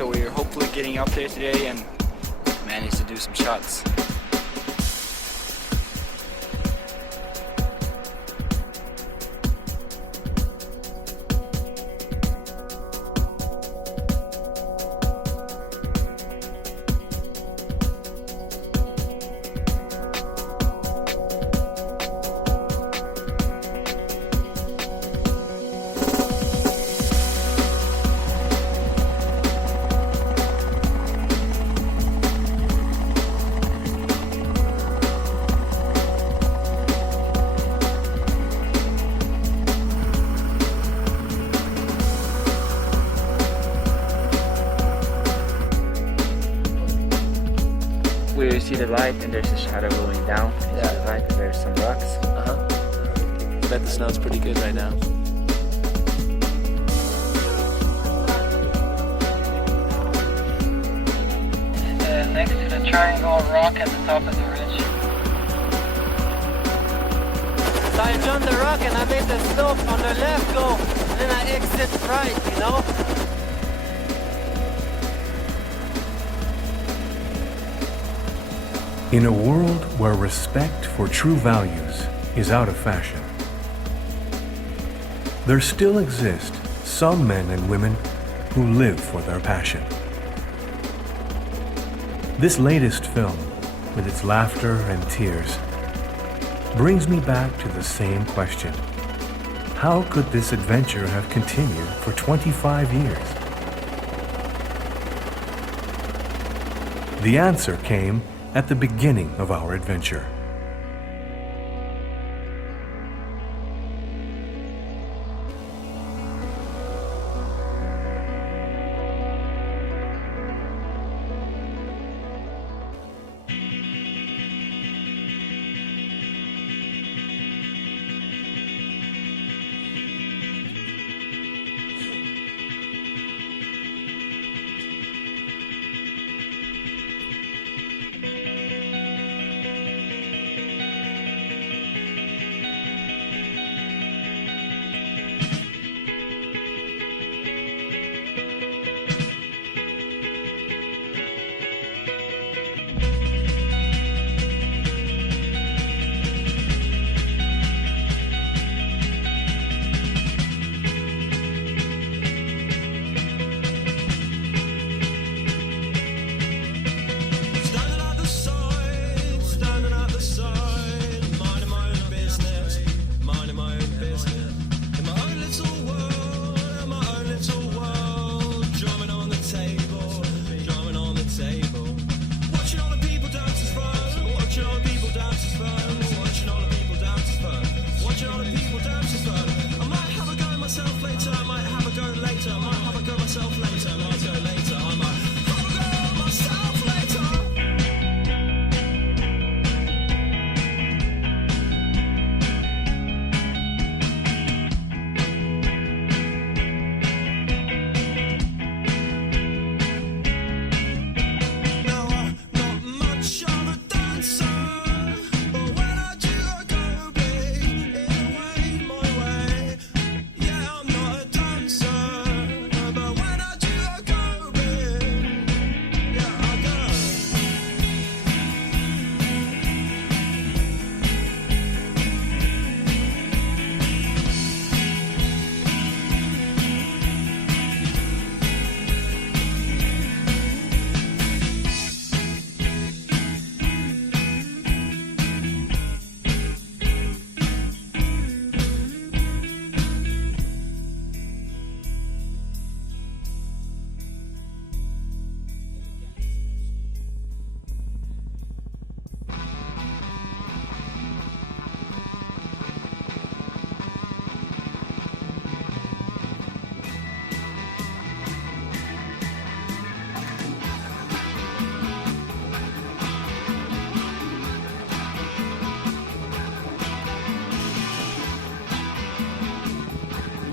so we're hopefully getting up there today and manage to do some shots. We see the light and there's a shadow going down. We see the light and there's some rocks. I bet the snow's pretty good right now. Next to the triangle rock at the top of the ridge. So I jumped the rock and I made the slope on the left go, and then I exit right, you know? In a world where respect for true values is out of fashion, there still exist some men and women who live for their passion. This latest film, with its laughter and tears, brings me back to the same question. How could this adventure have continued for 25 years? The answer came at the beginning of our adventure.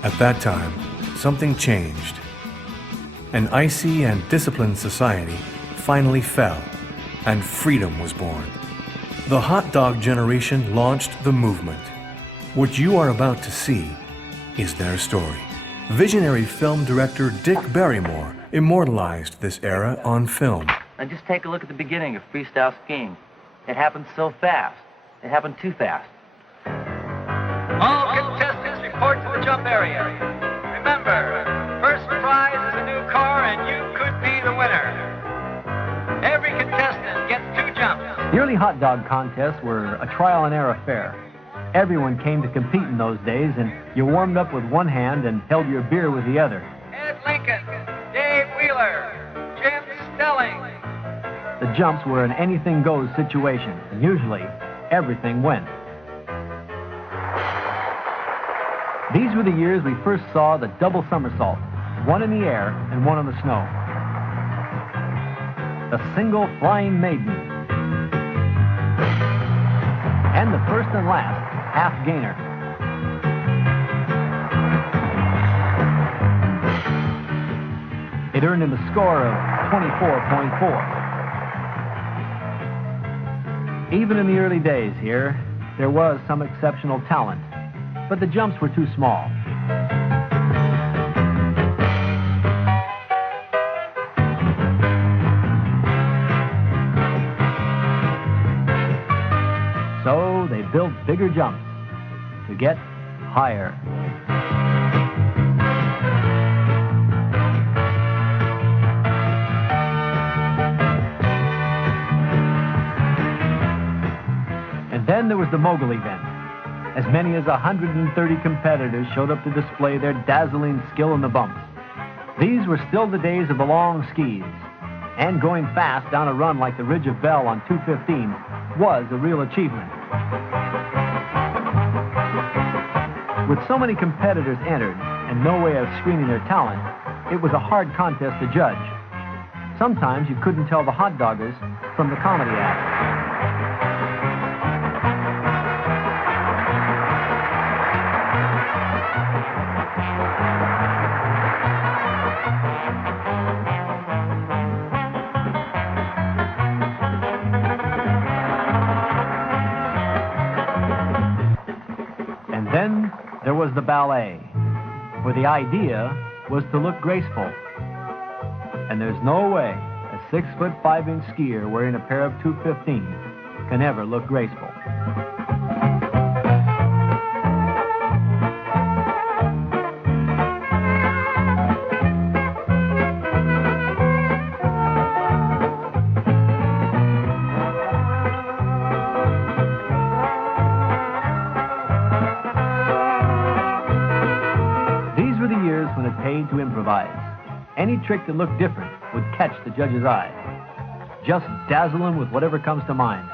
At that time, something changed. An icy and disciplined society finally fell, and freedom was born. The hot dog generation launched the movement. What you are about to see is their story. Visionary film director Dick Barrymore immortalized this era on film. And just take a look at the beginning of freestyle skiing. It happened so fast. It happened too fast. All contestants report to the jump area. Remember, first prize is a new car and you could be the winner. Every contestant gets 2 jumps. The early hot dog contests were a trial and error affair. Everyone came to compete in those days, and you warmed up with one hand and held your beer with the other. Ed Lincoln, Dave Wheeler, Jim Stelling. The jumps were an anything-goes situation, and usually everything went. These were the years we first saw the double somersault, one in the air and one on the snow. The single flying maiden. And the first and last half gainer. It earned him a score of 24.4. Even in the early days here, there was some exceptional talent, but the jumps were too small. So they built bigger jumps to get higher. And then there was the mogul event. As many as 130 competitors showed up to display their dazzling skill in the bumps. These were still the days of the long skis, and going fast down a run like the Ridge of Bell on 215 was a real achievement. With so many competitors entered and no way of screening their talent, it was a hard contest to judge. Sometimes you couldn't tell the hot doggers from the comedy act. And then there was the ballet, where the idea was to look graceful. And there's no way a 6'5" skier wearing a pair of 215 can ever look graceful. When it paid to improvise. Any trick that looked different would catch the judge's eye. Just dazzle him with whatever comes to mind.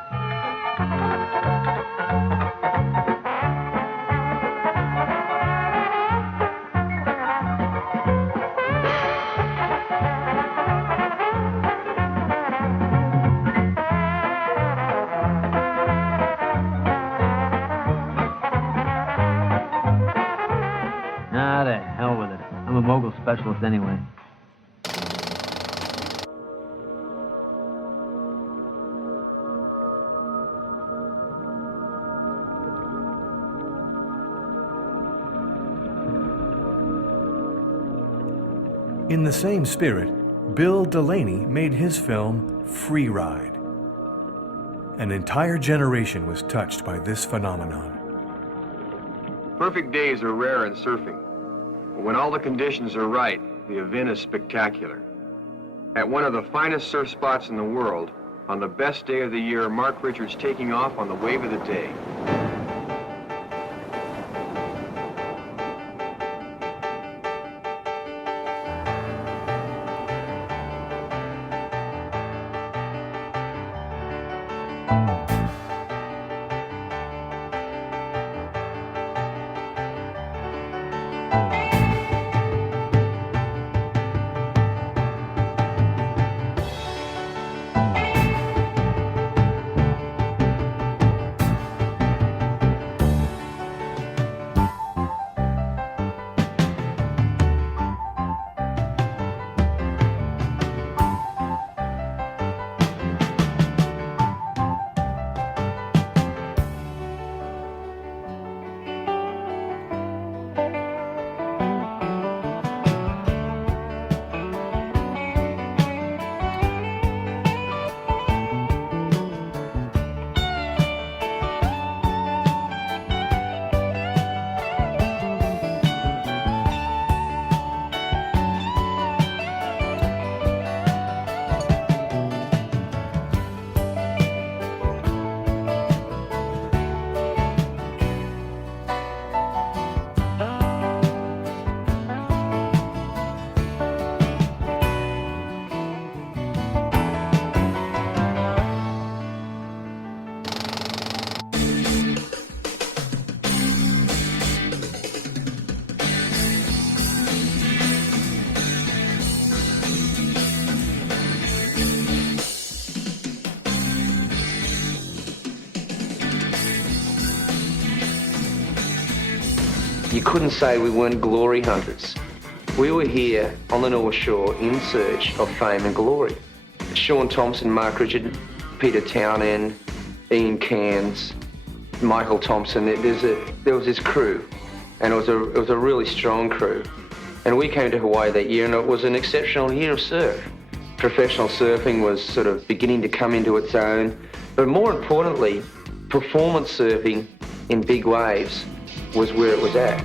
Ah, the hell with it. I'm a mogul specialist anyway. In the same spirit, Bill Delaney made his film Free Ride. An entire generation was touched by this phenomenon. Perfect days are rare in surfing, but when all the conditions are right, the event is spectacular. At one of the finest surf spots in the world, on the best day of the year, Mark Richards taking off on the wave of the day. you couldn't say we weren't glory hunters. We were here on the North Shore in search of fame and glory. Sean Thompson, Mark Richard, Peter Townend, Ian Cairns, Michael Thompson. There was this crew, and it was a really strong crew. And we came to Hawaii that year, and it was an exceptional year of surf. Professional surfing was sort of beginning to come into its own, but more importantly, performance surfing in big waves was where it was at.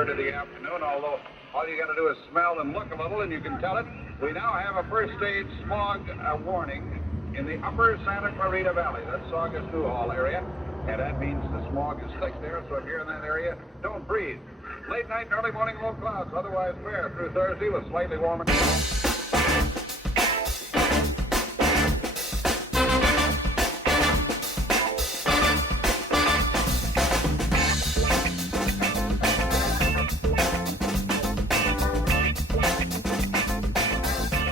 Of the afternoon, although all you got to do is smell and look a little and you can tell it. We now have a first stage smog warning in the upper Santa Clarita Valley. That's Saugus Newhall area, and that means the smog is thick there, so if you're in that area, don't breathe. Late night and early morning low clouds, otherwise fair through Thursday with slightly warmer.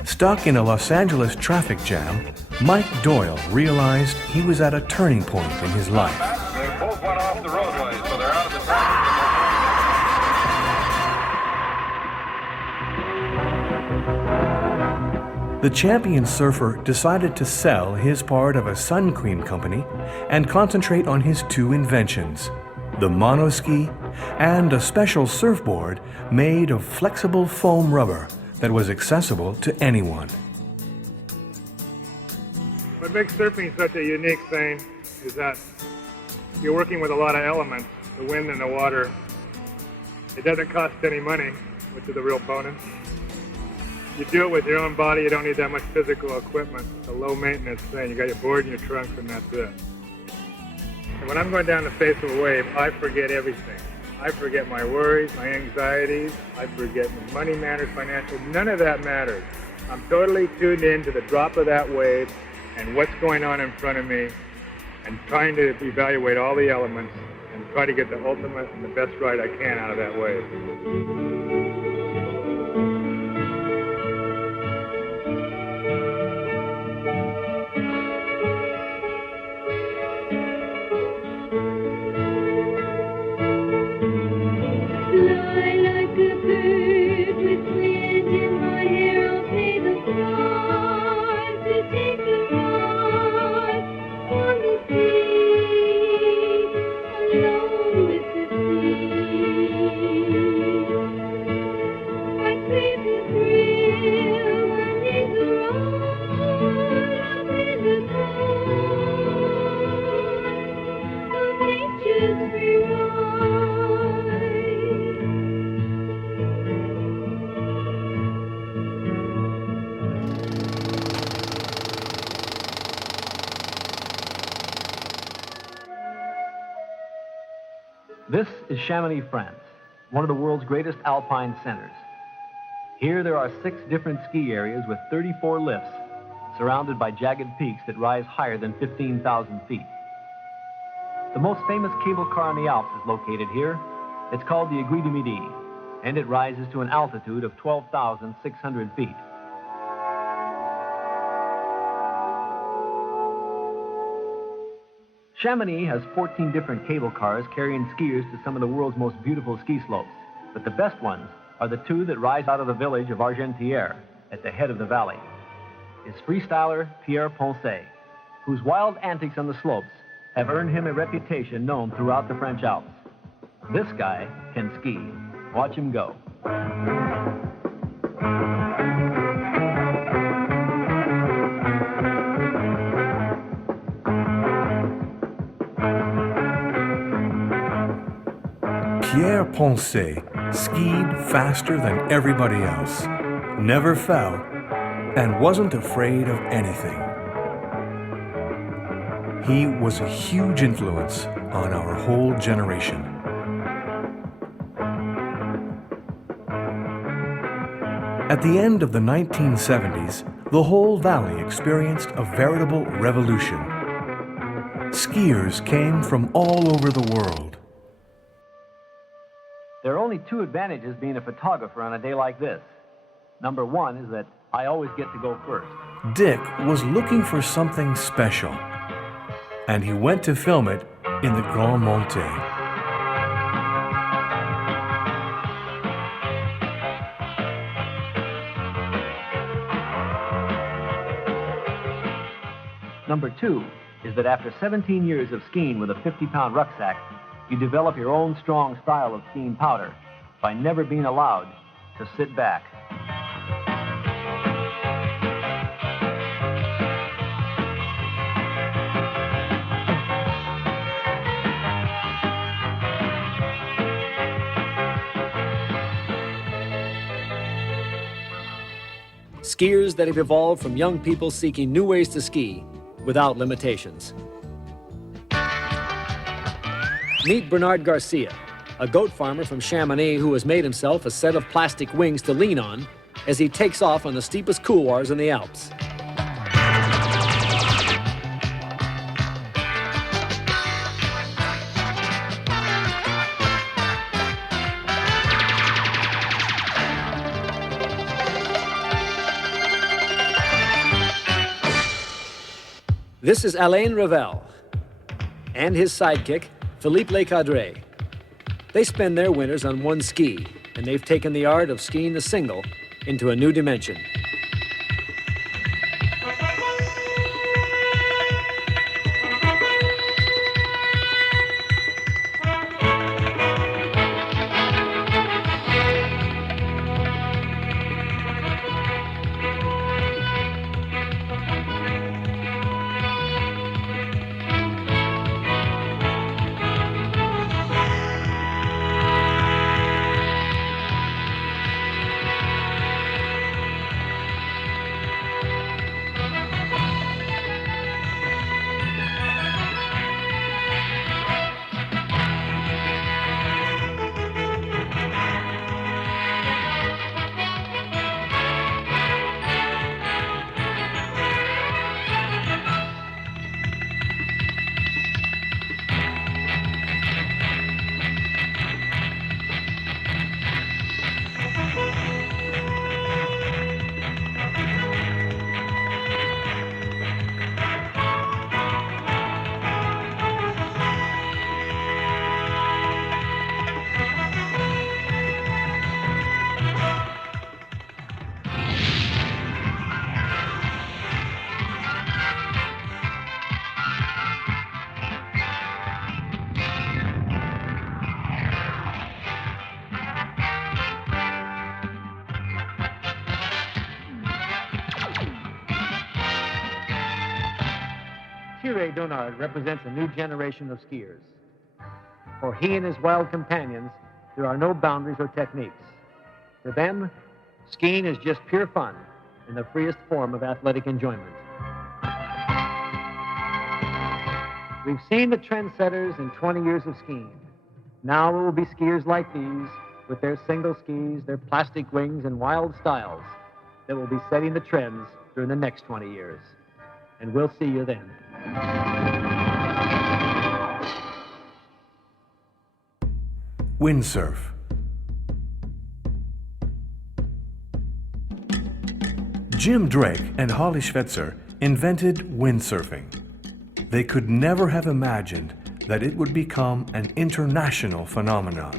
Stuck in a Los Angeles traffic jam, Mike Doyle realized he was at a turning point in his life. They both went off the roadway, so they're out of the traffic. The champion surfer decided to sell his part of a sun cream company and concentrate on his two inventions, the monoski and a special surfboard made of flexible foam rubber that was accessible to anyone. What makes surfing such a unique thing is that you're working with a lot of elements, the wind and the water. It doesn't cost any money, which is a real bonus. You do it with your own body, you don't need that much physical equipment. It's a low maintenance thing. You got your board and your trunks and that's it. And when I'm going down the face of a wave, I forget everything. I forget my worries, my anxieties, I forget money matters, financial, none of that matters. I'm totally tuned in to the drop of that wave and what's going on in front of me and trying to evaluate all the elements and try to get the ultimate and the best ride I can out of that wave. This is Chamonix, France, one of the world's greatest alpine centers. Here there are 6 different ski areas with 34 lifts, surrounded by jagged peaks that rise higher than 15,000 feet. The most famous cable car in the Alps is located here, It's called the Aiguille du Midi, and it rises to an altitude of 12,600 feet. Chamonix has 14 different cable cars carrying skiers to some of the world's most beautiful ski slopes, but the best ones are the two that rise out of the village of Argentière at the head of the valley. It's freestyler Pierre Ponce, whose wild antics on the slopes have earned him a reputation known throughout the French Alps. This guy can ski. Watch him go. Pierre Ponce skied faster than everybody else, never fell, and wasn't afraid of anything. He was a huge influence on our whole generation. At the end of the 1970s, the whole valley experienced a veritable revolution. Skiers came from all over the world. There are only two advantages being a photographer on a day like this. Number one is that I always get to go first. Dick was looking for something special, and he went to film it in the Grand Montée. Number two is that after 17 years of skiing with a 50-pound rucksack, you develop your own strong style of skiing powder by never being allowed to sit back. Skiers that have evolved from young people seeking new ways to ski without limitations. Meet Bernard Garcia, a goat farmer from Chamonix who has made himself a set of plastic wings to lean on as he takes off on the steepest couloirs in the Alps. This is Alain Revel and his sidekick, Philippe Lecadre. They spend their winters on one ski, and they've taken the art of skiing the single into a new dimension. Thierry Donard represents a new generation of skiers. For he and his wild companions, there are no boundaries or techniques. For them, skiing is just pure fun and the freest form of athletic enjoyment. We've seen the trendsetters in 20 years of skiing. Now it will be skiers like these, with their single skis, their plastic wings, and wild styles, that will be setting the trends during the next 20 years. And we'll see you then. Windsurf. Jim Drake and Holly Schweitzer invented windsurfing. They could never have imagined that it would become an international phenomenon.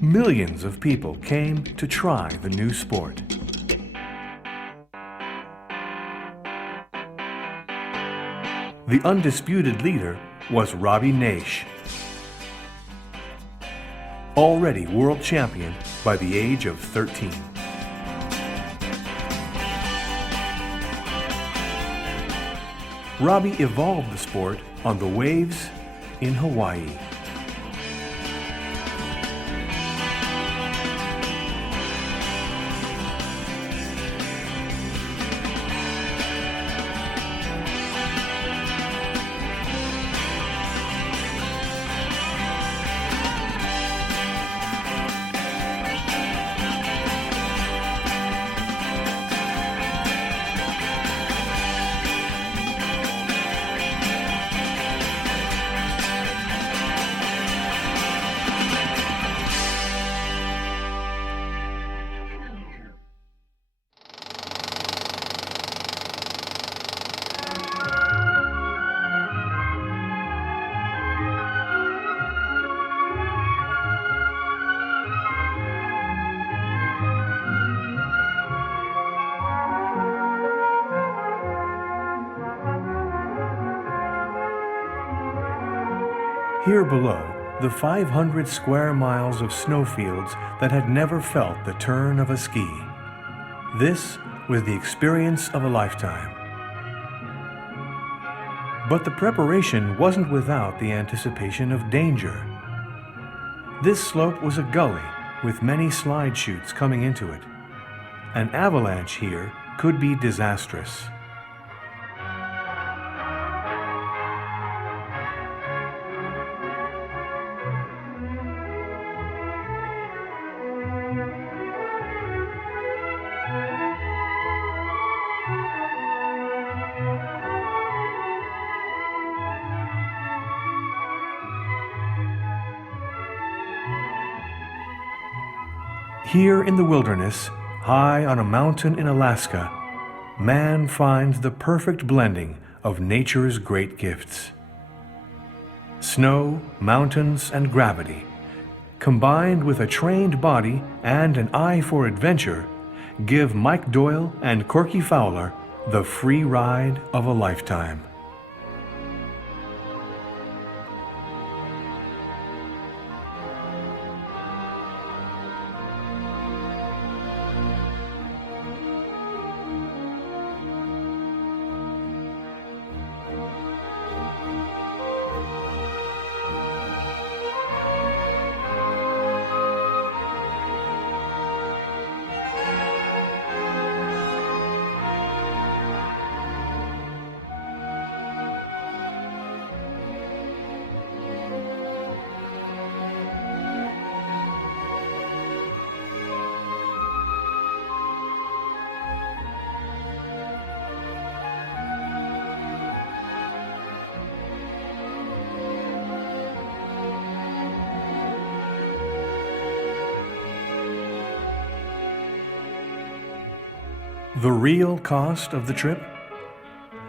Millions of people came to try the new sport. The undisputed leader was Robbie Naish, already world champion by the age of 13. Robbie evolved the sport on the waves in Hawaii. Here below, the 500 square miles of snowfields that had never felt the turn of a ski. This was the experience of a lifetime. But the preparation wasn't without the anticipation of danger. This slope was a gully with many slide chutes coming into it. An avalanche here could be disastrous. Here in the wilderness, high on a mountain in Alaska, man finds the perfect blending of nature's great gifts. Snow, mountains, and gravity, combined with a trained body and an eye for adventure, give Mike Doyle and Corky Fowler the free ride of a lifetime. The real cost of the trip?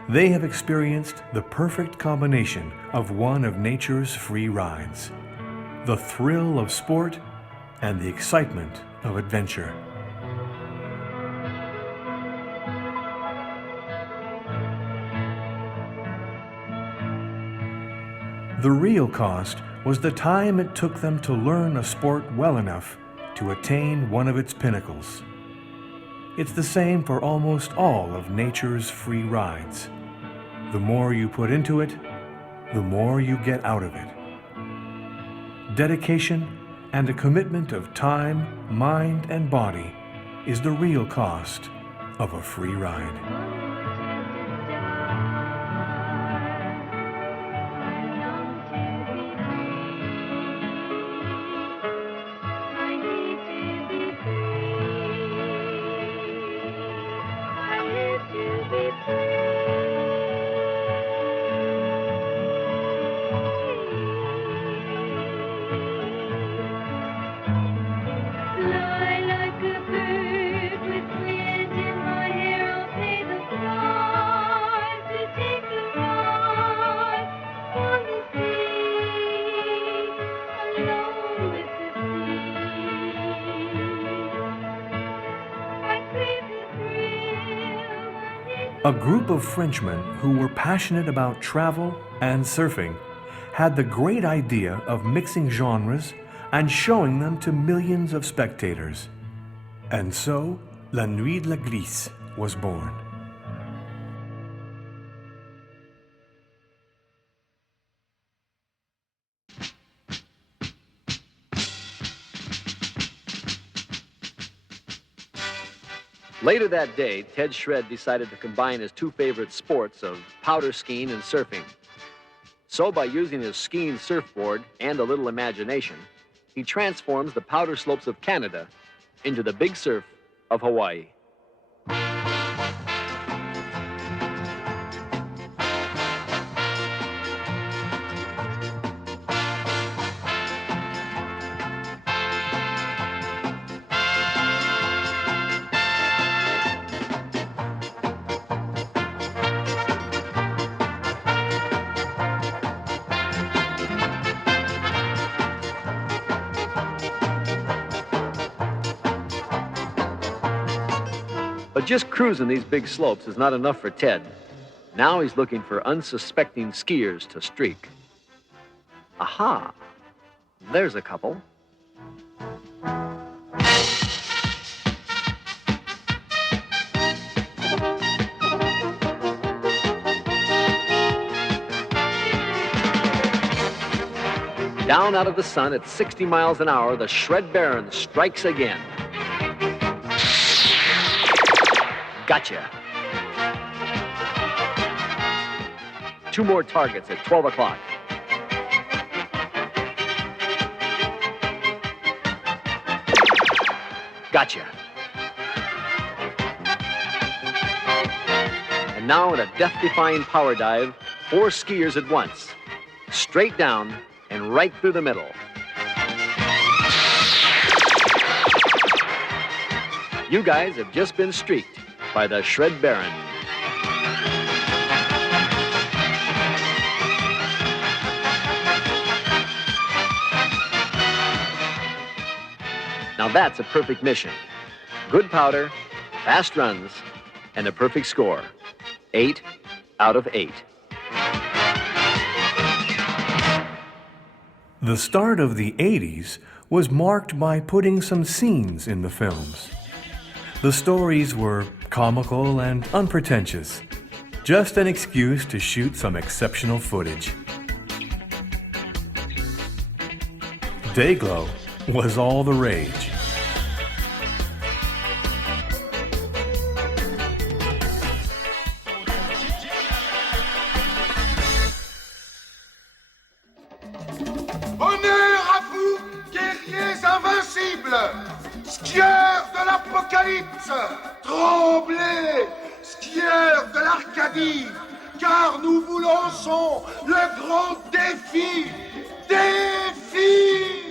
They have experienced the perfect combination of one of nature's free rides, the thrill of sport and the excitement of adventure. The real cost was the time it took them to learn a sport well enough to attain one of its pinnacles. It's the same for almost all of nature's free rides. The more you put into it, the more you get out of it. Dedication and a commitment of time, mind, and body is the real cost of a free ride. A group of Frenchmen who were passionate about travel and surfing had the great idea of mixing genres and showing them to millions of spectators. And so, La Nuit de la Glisse was born. Later that day, Ted Shred decided to combine his two favorite sports of powder skiing and surfing. So by using his skiing surfboard and a little imagination, he transforms the powder slopes of Canada into the big surf of Hawaii. But just cruising these big slopes is not enough for Ted. Now he's looking for unsuspecting skiers to streak. Aha! There's a couple. Down out of the sun at 60 miles an hour, the Shred Baron strikes again. Gotcha. 2 more targets at 12 o'clock. Gotcha. And now in a death-defying power dive, 4 skiers at once. Straight down and right through the middle. You guys have just been streaked by the Shred Baron. Now that's a perfect mission. Good powder, fast runs, and a perfect score. 8 out of 8. The start of the 80s was marked by putting some scenes in the films. The stories were comical and unpretentious, just an excuse to shoot some exceptional footage. Dayglow was all the rage. Honneur à vous, guerriers invincibles, skieurs de l'apocalypse, tremblez, skieurs de l'Arcadie, car nous vous lançons le grand défi, défi!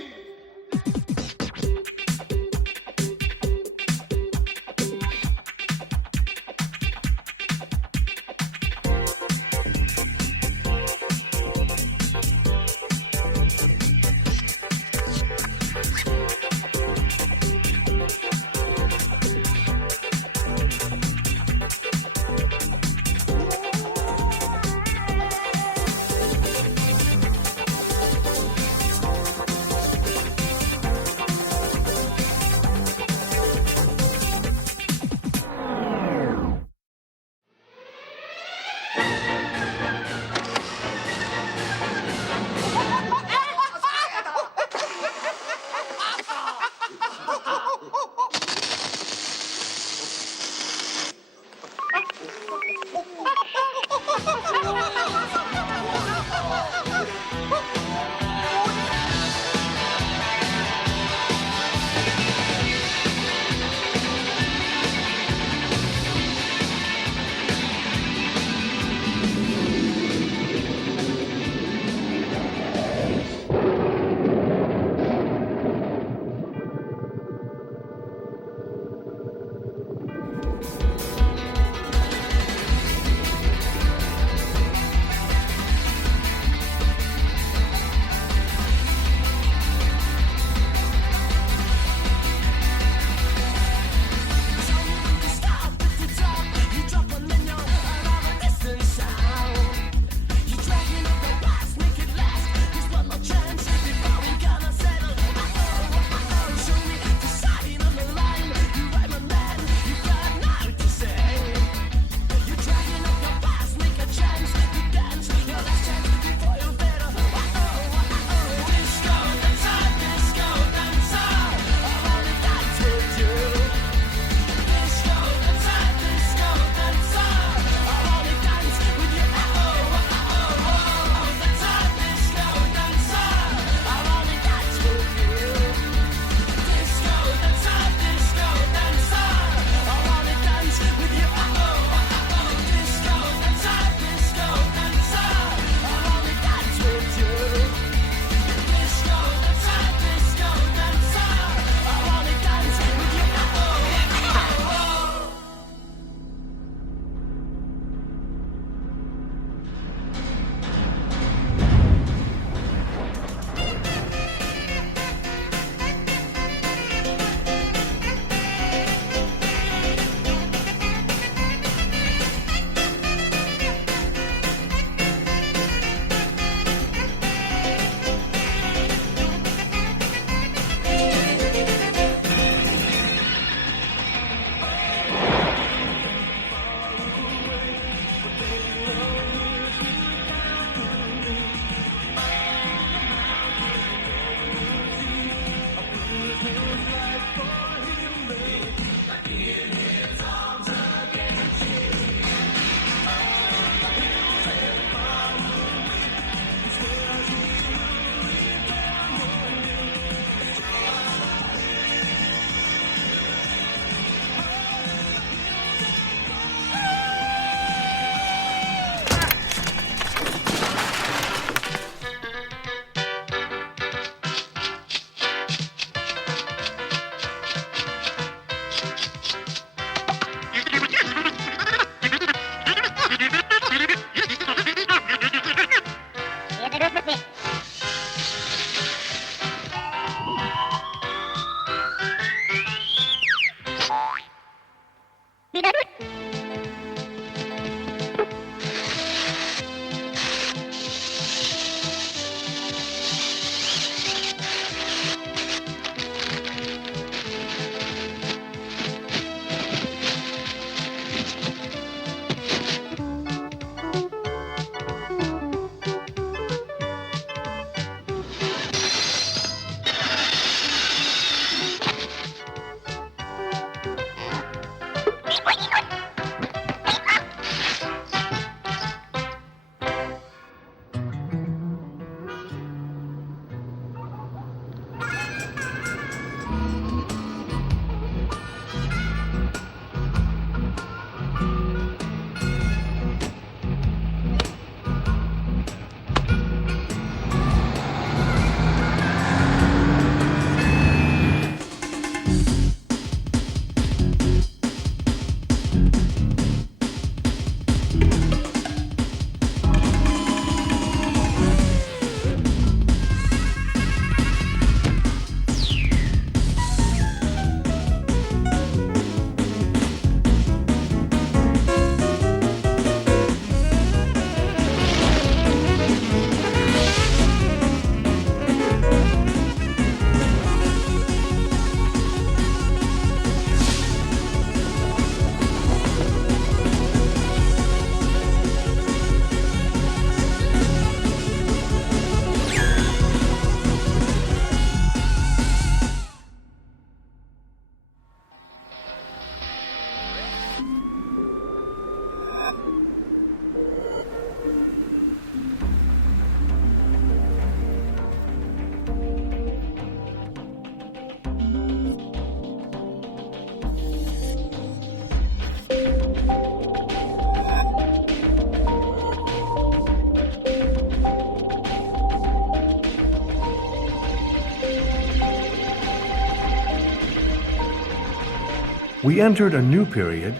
we entered a new period,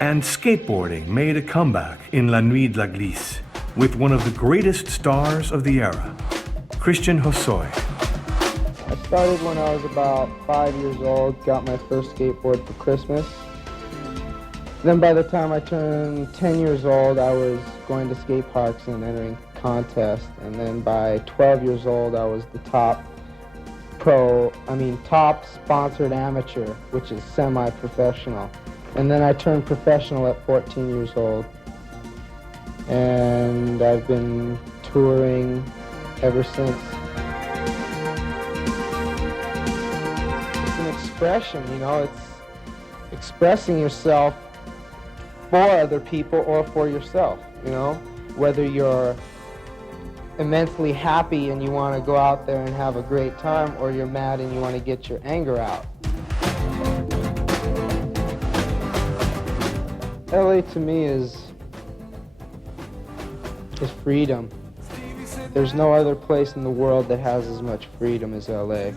and skateboarding made a comeback in La Nuit de la Glisse with one of the greatest stars of the era, Christian Hosoi. I started when I was about 5 years old, got my first skateboard for Christmas. Then by the time I turned 10 years old, I was going to skate parks and entering contests. And then by 12 years old, I was the top sponsored amateur, which is semi-professional. And then I turned professional at 14 years old. And I've been touring ever since. It's an expression, you know, it's expressing yourself for other people or for yourself, you know, whether you're immensely happy and you want to go out there and have a great time, or you're mad and you want to get your anger out. LA to me is freedom. There's no other place in the world that has as much freedom as LA.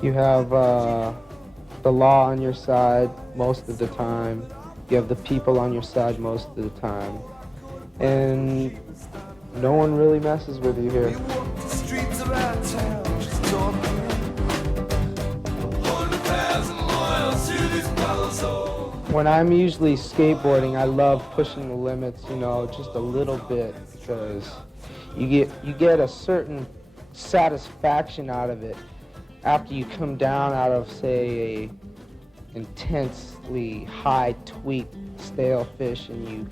You have the law on your side most of the time. You have the people on your side most of the time. And no one really messes with you here. When I'm usually skateboarding, I love pushing the limits, you know, just a little bit, because you get a certain satisfaction out of it after you come down out of, say, a intensely high tweak stale fish and you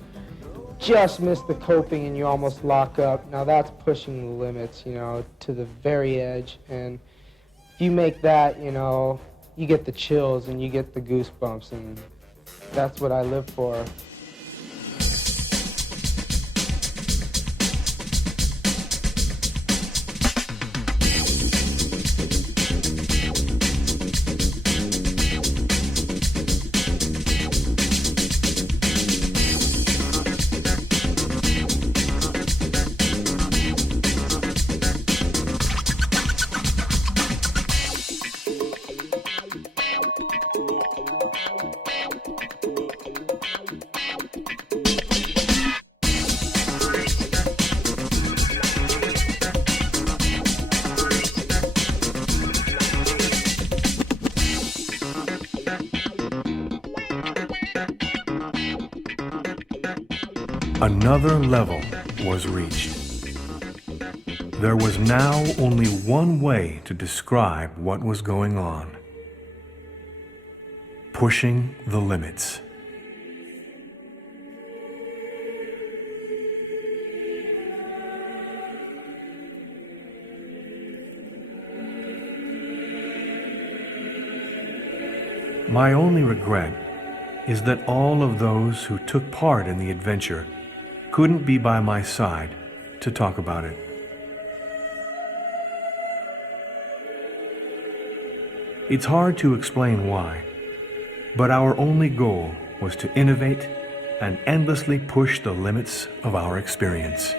just miss the coping and you almost lock up. Now that's pushing the limits, you know, to the very edge. And if you make that, you know, you get the chills and you get the goosebumps, and that's what I live for. Another level was reached. There was now only one way to describe what was going on: pushing the limits. My only regret is that all of those who took part in the adventure couldn't be by my side to talk about it. It's hard to explain why, but our only goal was to innovate and endlessly push the limits of our experience.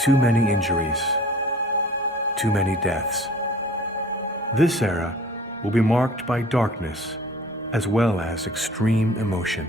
too many injuries, too many deaths. This era will be marked by darkness as well as extreme emotion.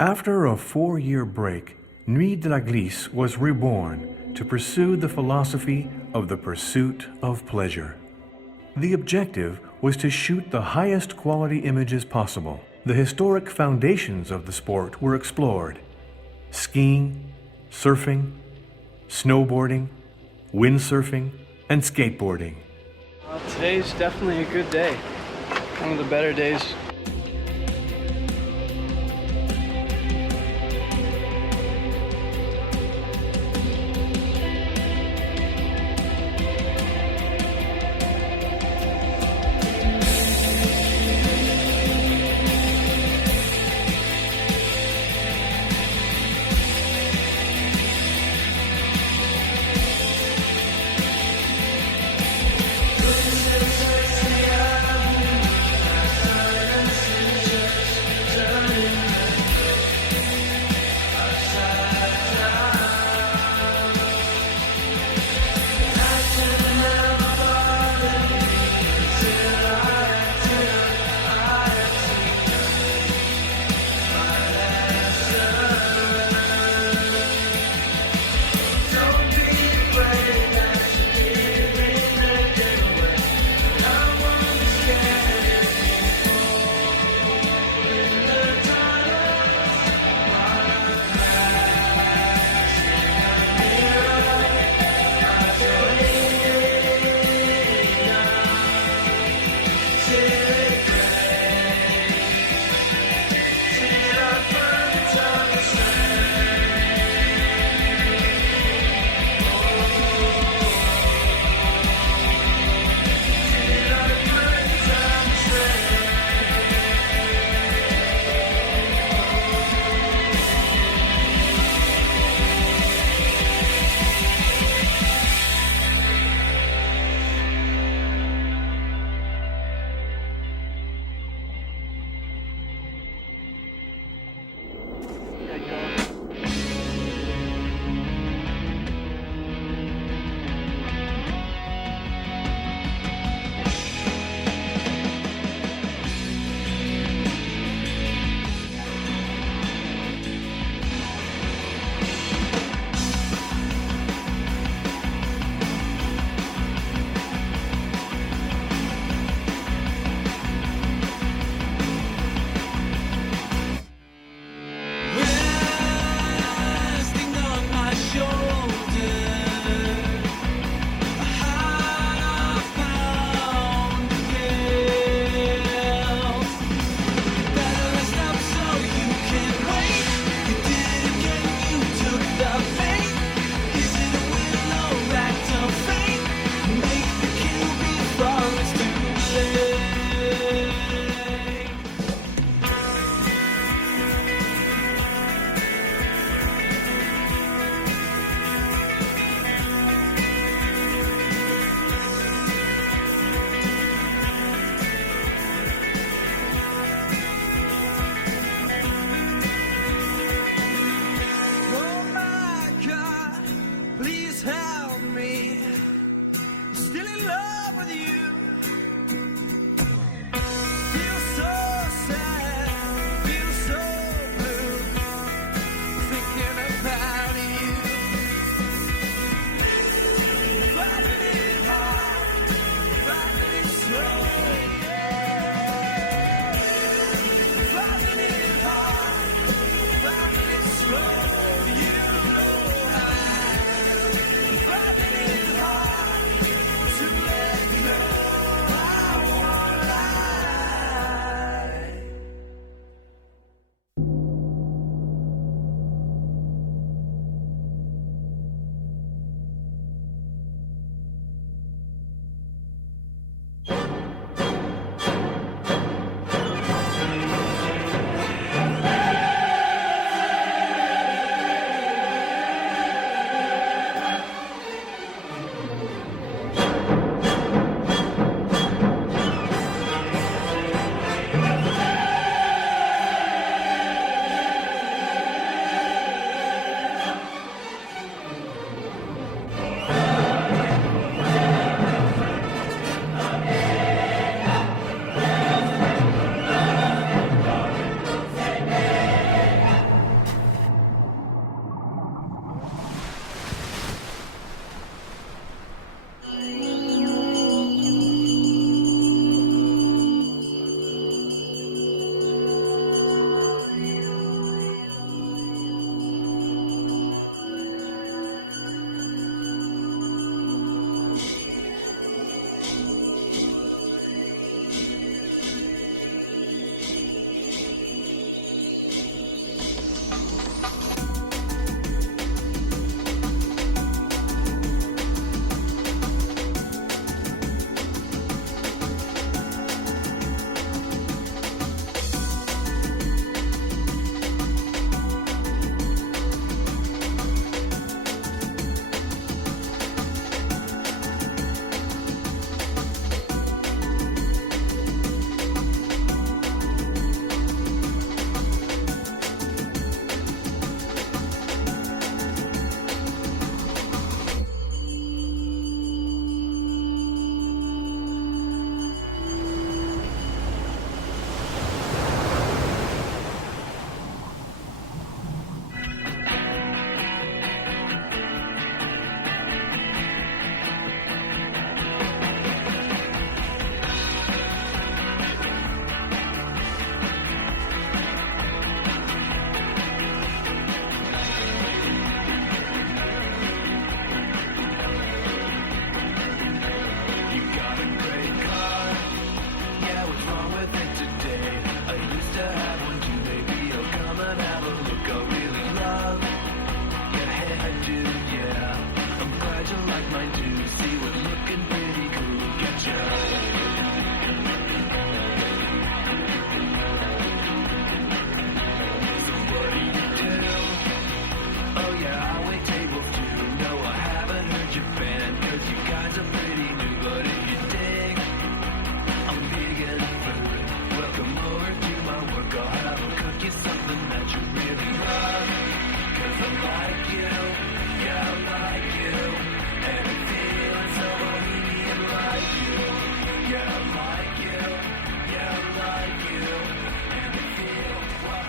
After a 4-year break, Nuit de la Glisse was reborn to pursue the philosophy of the pursuit of pleasure. The objective was to shoot the highest quality images possible. The historic foundations of the sport were explored: skiing, surfing, snowboarding, windsurfing, and skateboarding. Today's definitely a good day. One of the better days.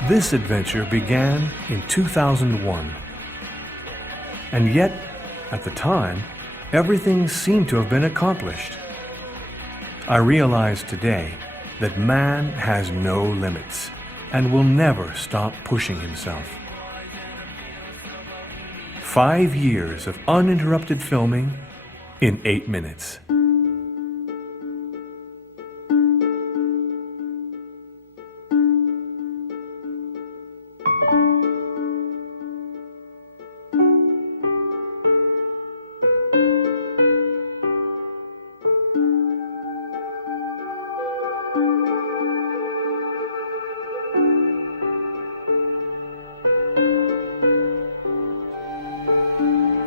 This adventure began in 2001. And yet, at the time, everything seemed to have been accomplished. I realize today that man has no limits and will never stop pushing himself. 5 years of uninterrupted filming in 8 minutes.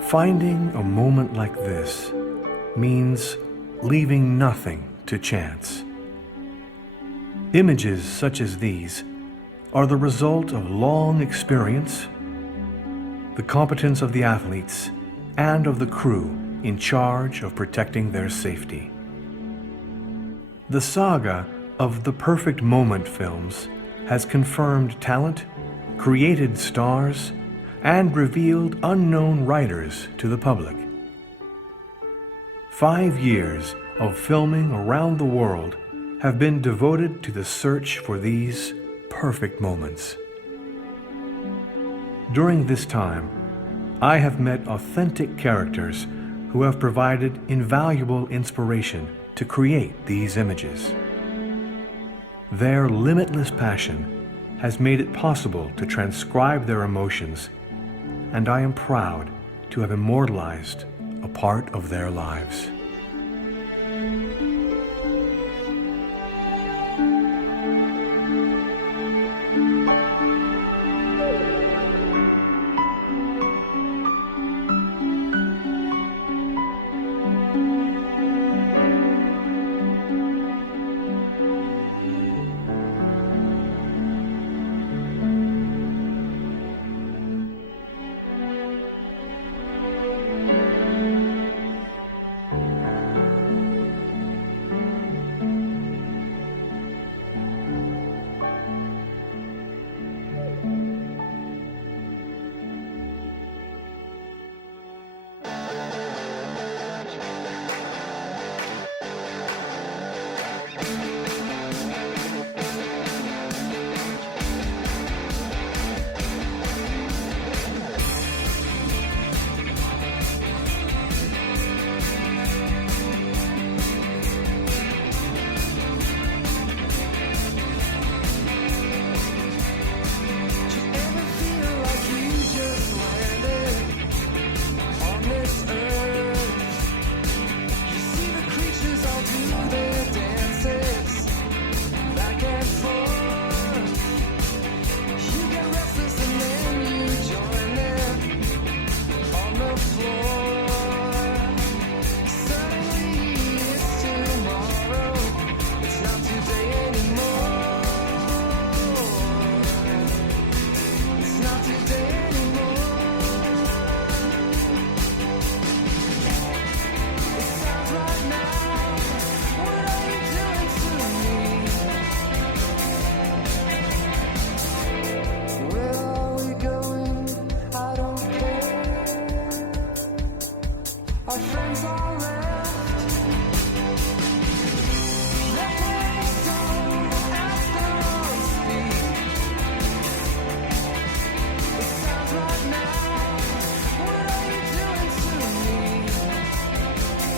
Finding a moment like this means leaving nothing to chance. Images such as these are the result of long experience, the competence of the athletes, and of the crew in charge of protecting their safety. The saga of the Perfect Moment films has confirmed talent, created stars, and revealed unknown writers to the public. 5 years of filming around the world have been devoted to the search for these perfect moments. During this time, I have met authentic characters who have provided invaluable inspiration to create these images. Their limitless passion has made it possible to transcribe their emotions, and I am proud to have immortalized a part of their lives.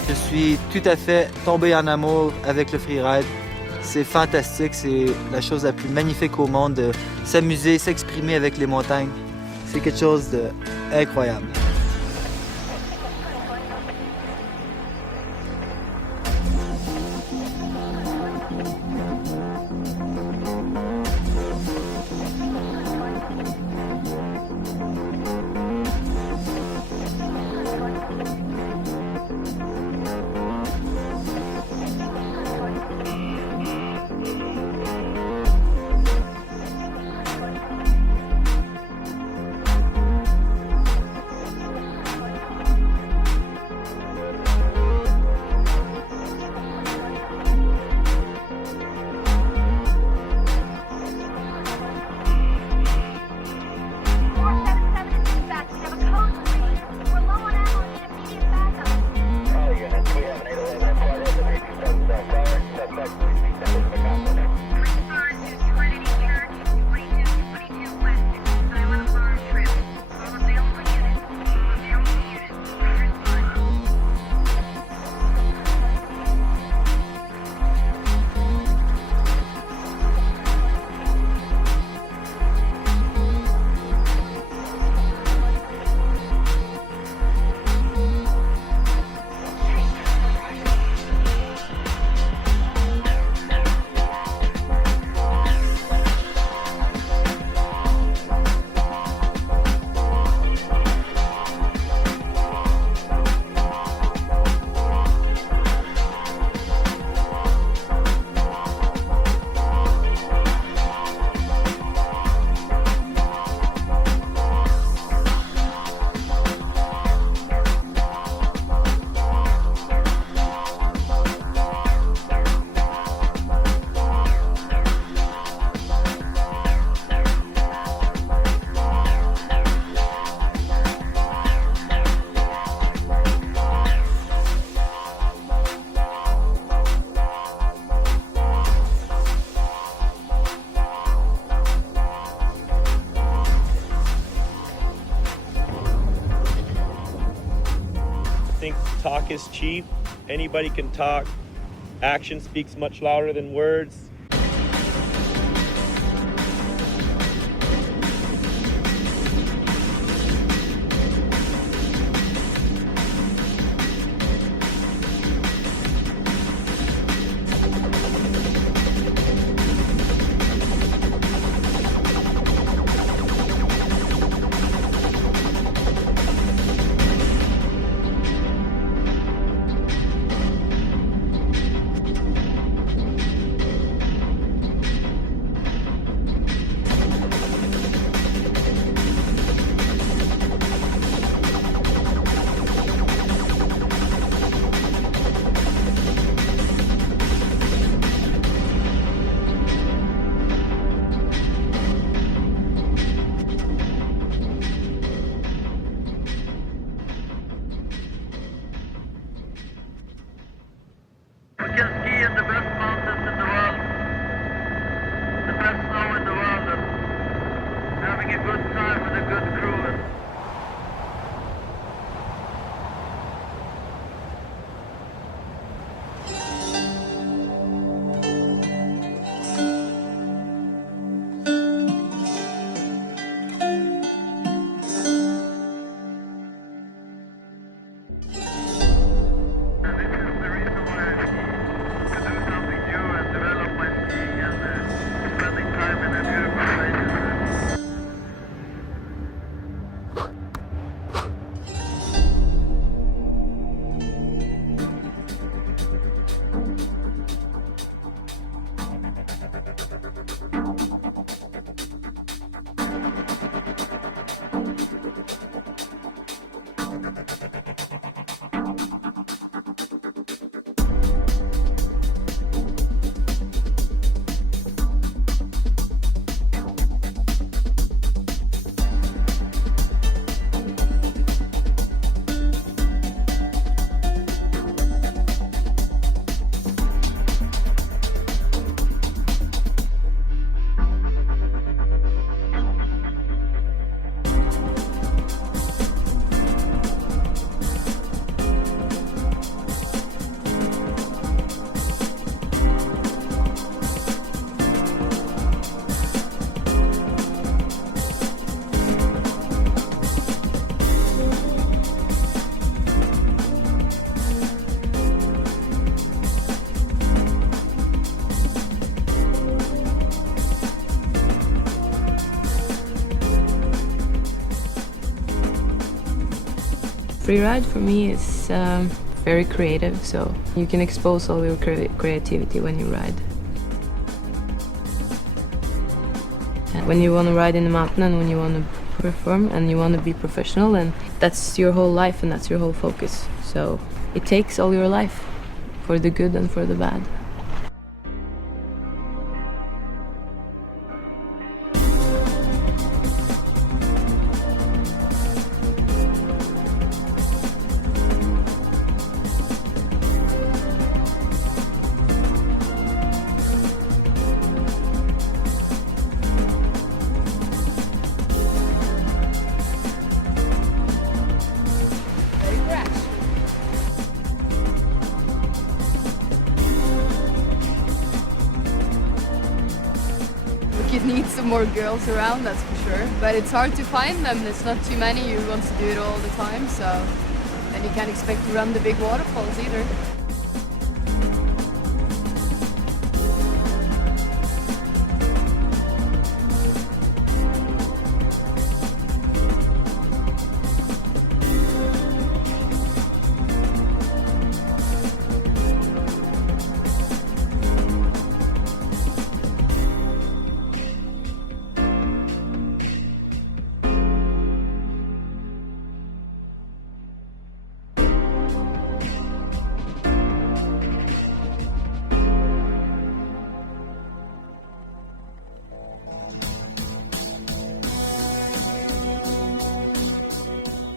Je suis tout à fait tombé en amour avec le freeride. C'est fantastique, c'est la chose la plus magnifique au monde de s'amuser, s'exprimer avec les montagnes. C'est quelque chose d'incroyable. talk is cheap. Anybody can talk. Action speaks much louder than words. Freeride for me is very creative, so you can expose all your creativity when you ride. And when you want to ride in the mountain and when you want to perform and you want to be professional, and that's your whole life and that's your whole focus. So it takes all your life, for the good and for the bad. It needs some more girls around, that's for sure. But it's hard to find them. There's not too many who wants to do it all the time, so then you can't expect to run the big waterfalls either.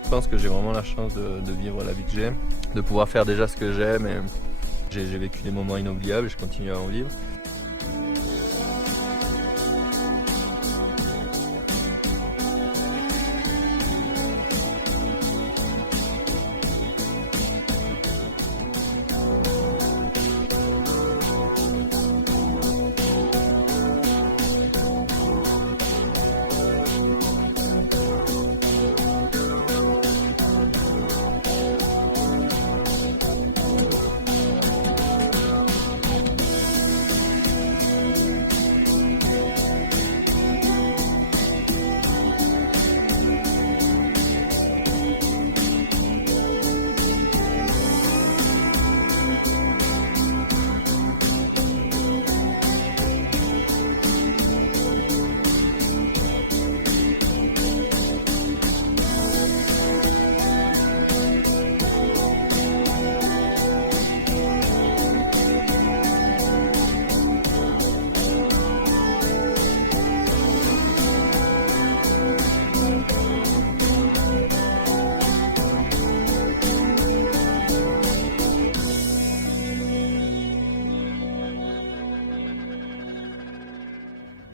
Je pense que j'ai vraiment la chance de vivre la vie que j'ai, de pouvoir faire déjà ce que j'aime. J'ai vécu des moments inoubliables et je continue à en vivre.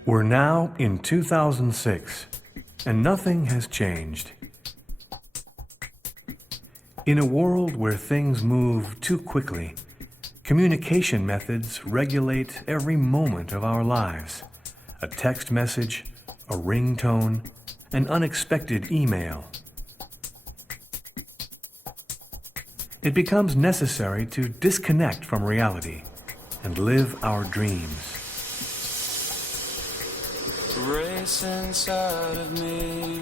We're now in 2006, and nothing has changed. In a world where things move too quickly, communication methods regulate every moment of our lives. A text message, a ringtone, an unexpected email. It becomes necessary to disconnect from reality and live our dreams. Race inside of me,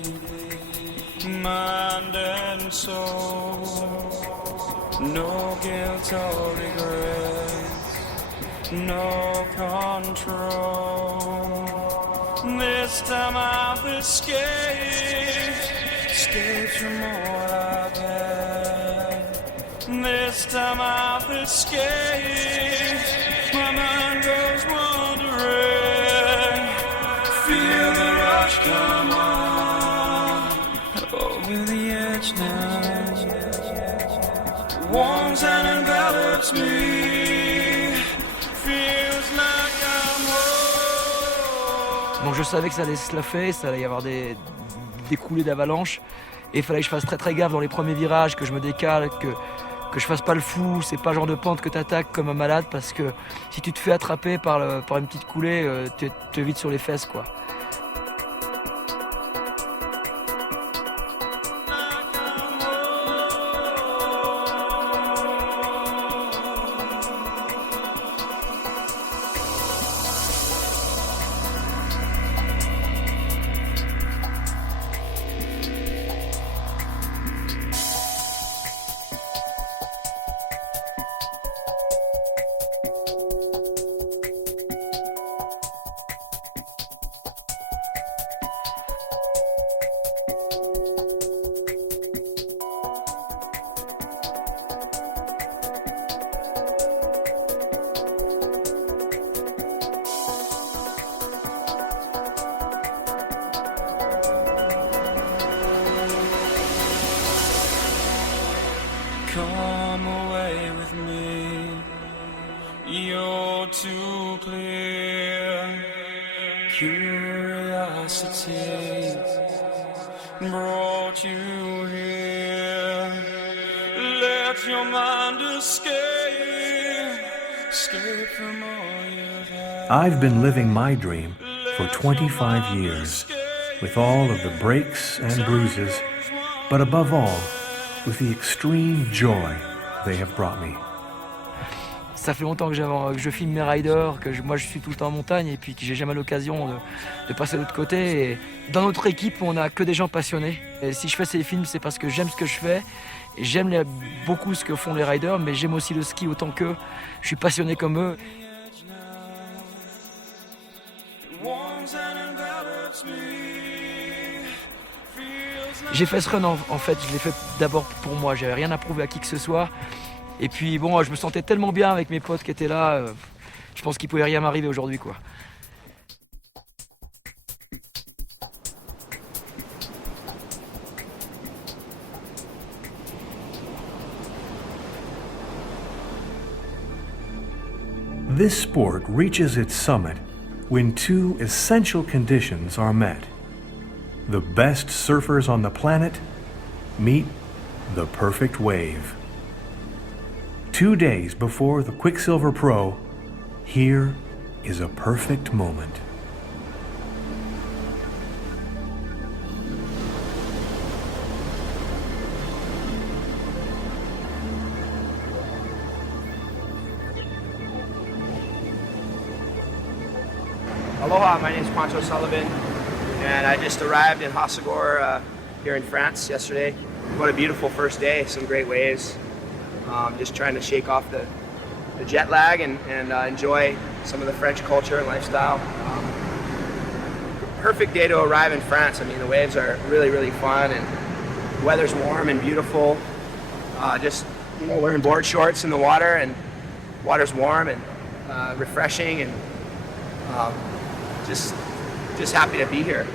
mind and soul, no guilt or regrets, no control. This time I've escaped from all I've had. This time I've escaped, my mind goes wandering. Feel the rush come on, over the edge now. Warms and envelops me, feels like I'm home. Donc je savais que ça allait se laffer, ça allait y avoir des coulées d'avalanche. Et il fallait que je fasse très très gaffe dans les premiers virages, que je me décale, que je fasse pas le fou. C'est pas le genre de pente que t'attaques comme un malade, parce que si tu te fais attraper par une petite coulée, t'es vite sur les fesses, quoi. Come away with me, you're too clear. Curiosity brought you here. Let your mind escape from all you've had. I've been living my dream for 25 years, with all of the breaks and bruises, but above all, with the extreme joy they have brought me. Ça fait longtemps que je filme mes riders, moi je suis tout le temps en montagne et puis que j'ai jamais l'occasion de passer de l'autre côté. Et dans notre équipe, on n'a que des gens passionnés. Et si je fais ces films, c'est parce que j'aime ce que je fais. Et j'aime beaucoup ce que font les riders, mais j'aime aussi le ski autant qu'eux. Je suis passionné comme eux. J'ai fait ce run en fait, je l'ai fait d'abord pour moi, j'avais rien à prouver à qui que ce soit. Et puis bon, je me sentais tellement bien avec mes potes qui étaient là, je pense qu'il pouvait rien m'arriver aujourd'hui, quoi. This sport reaches its summit when two essential conditions are met. The best surfers on the planet meet the perfect wave. 2 days before the Quicksilver Pro, here is a perfect moment. Aloha, my name is Pancho Sullivan, and I just arrived in Hossegor here in France yesterday. What a beautiful first day, some great waves. Just trying to shake off the jet lag and enjoy some of the French culture and lifestyle. Perfect day to arrive in France. I mean, the waves are really, really fun, and the weather's warm and beautiful. Just wearing board shorts in the water, and water's warm and refreshing, and just happy to be here.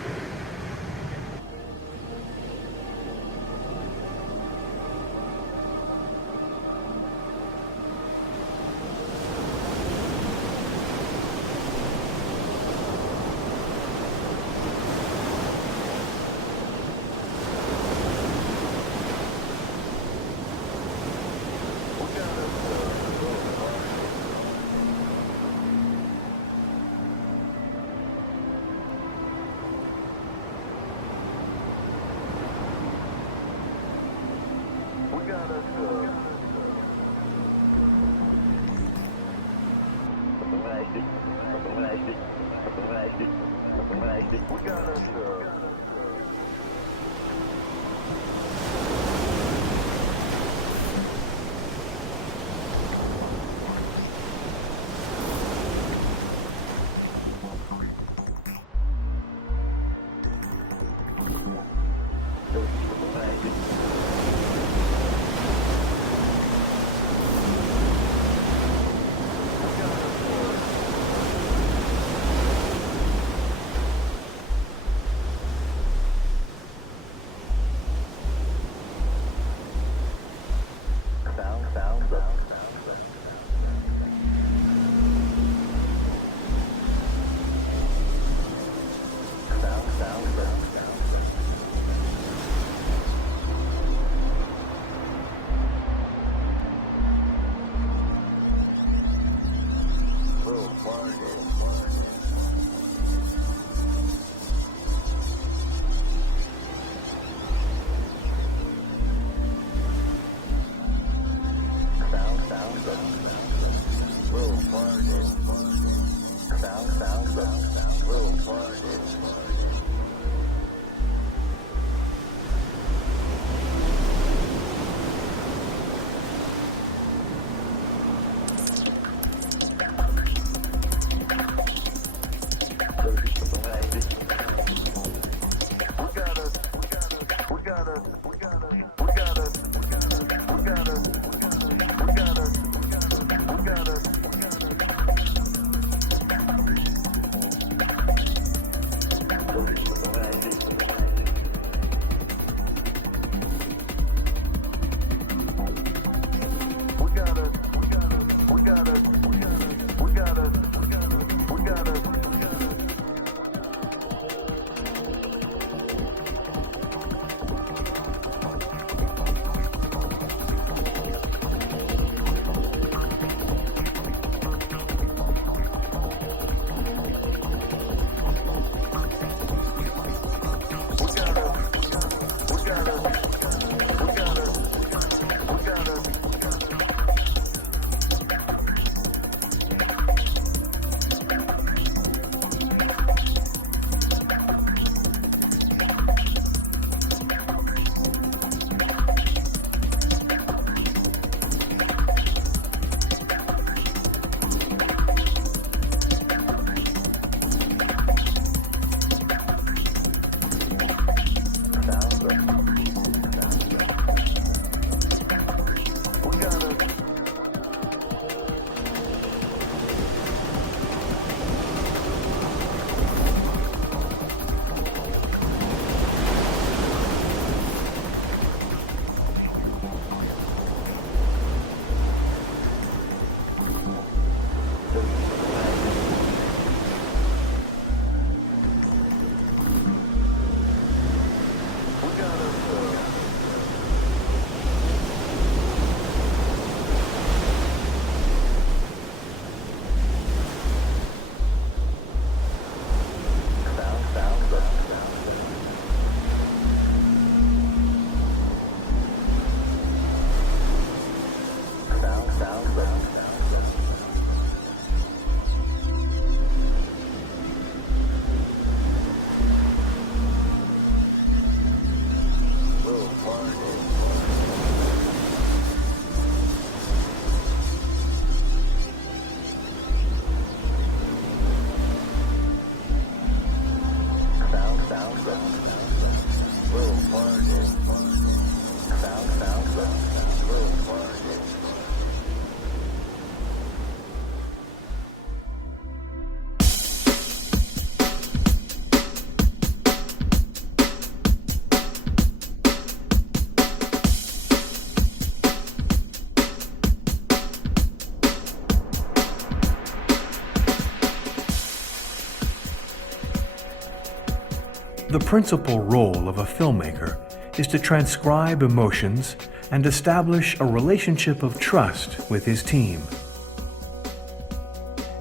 The principal role of a filmmaker is to transcribe emotions and establish a relationship of trust with his team.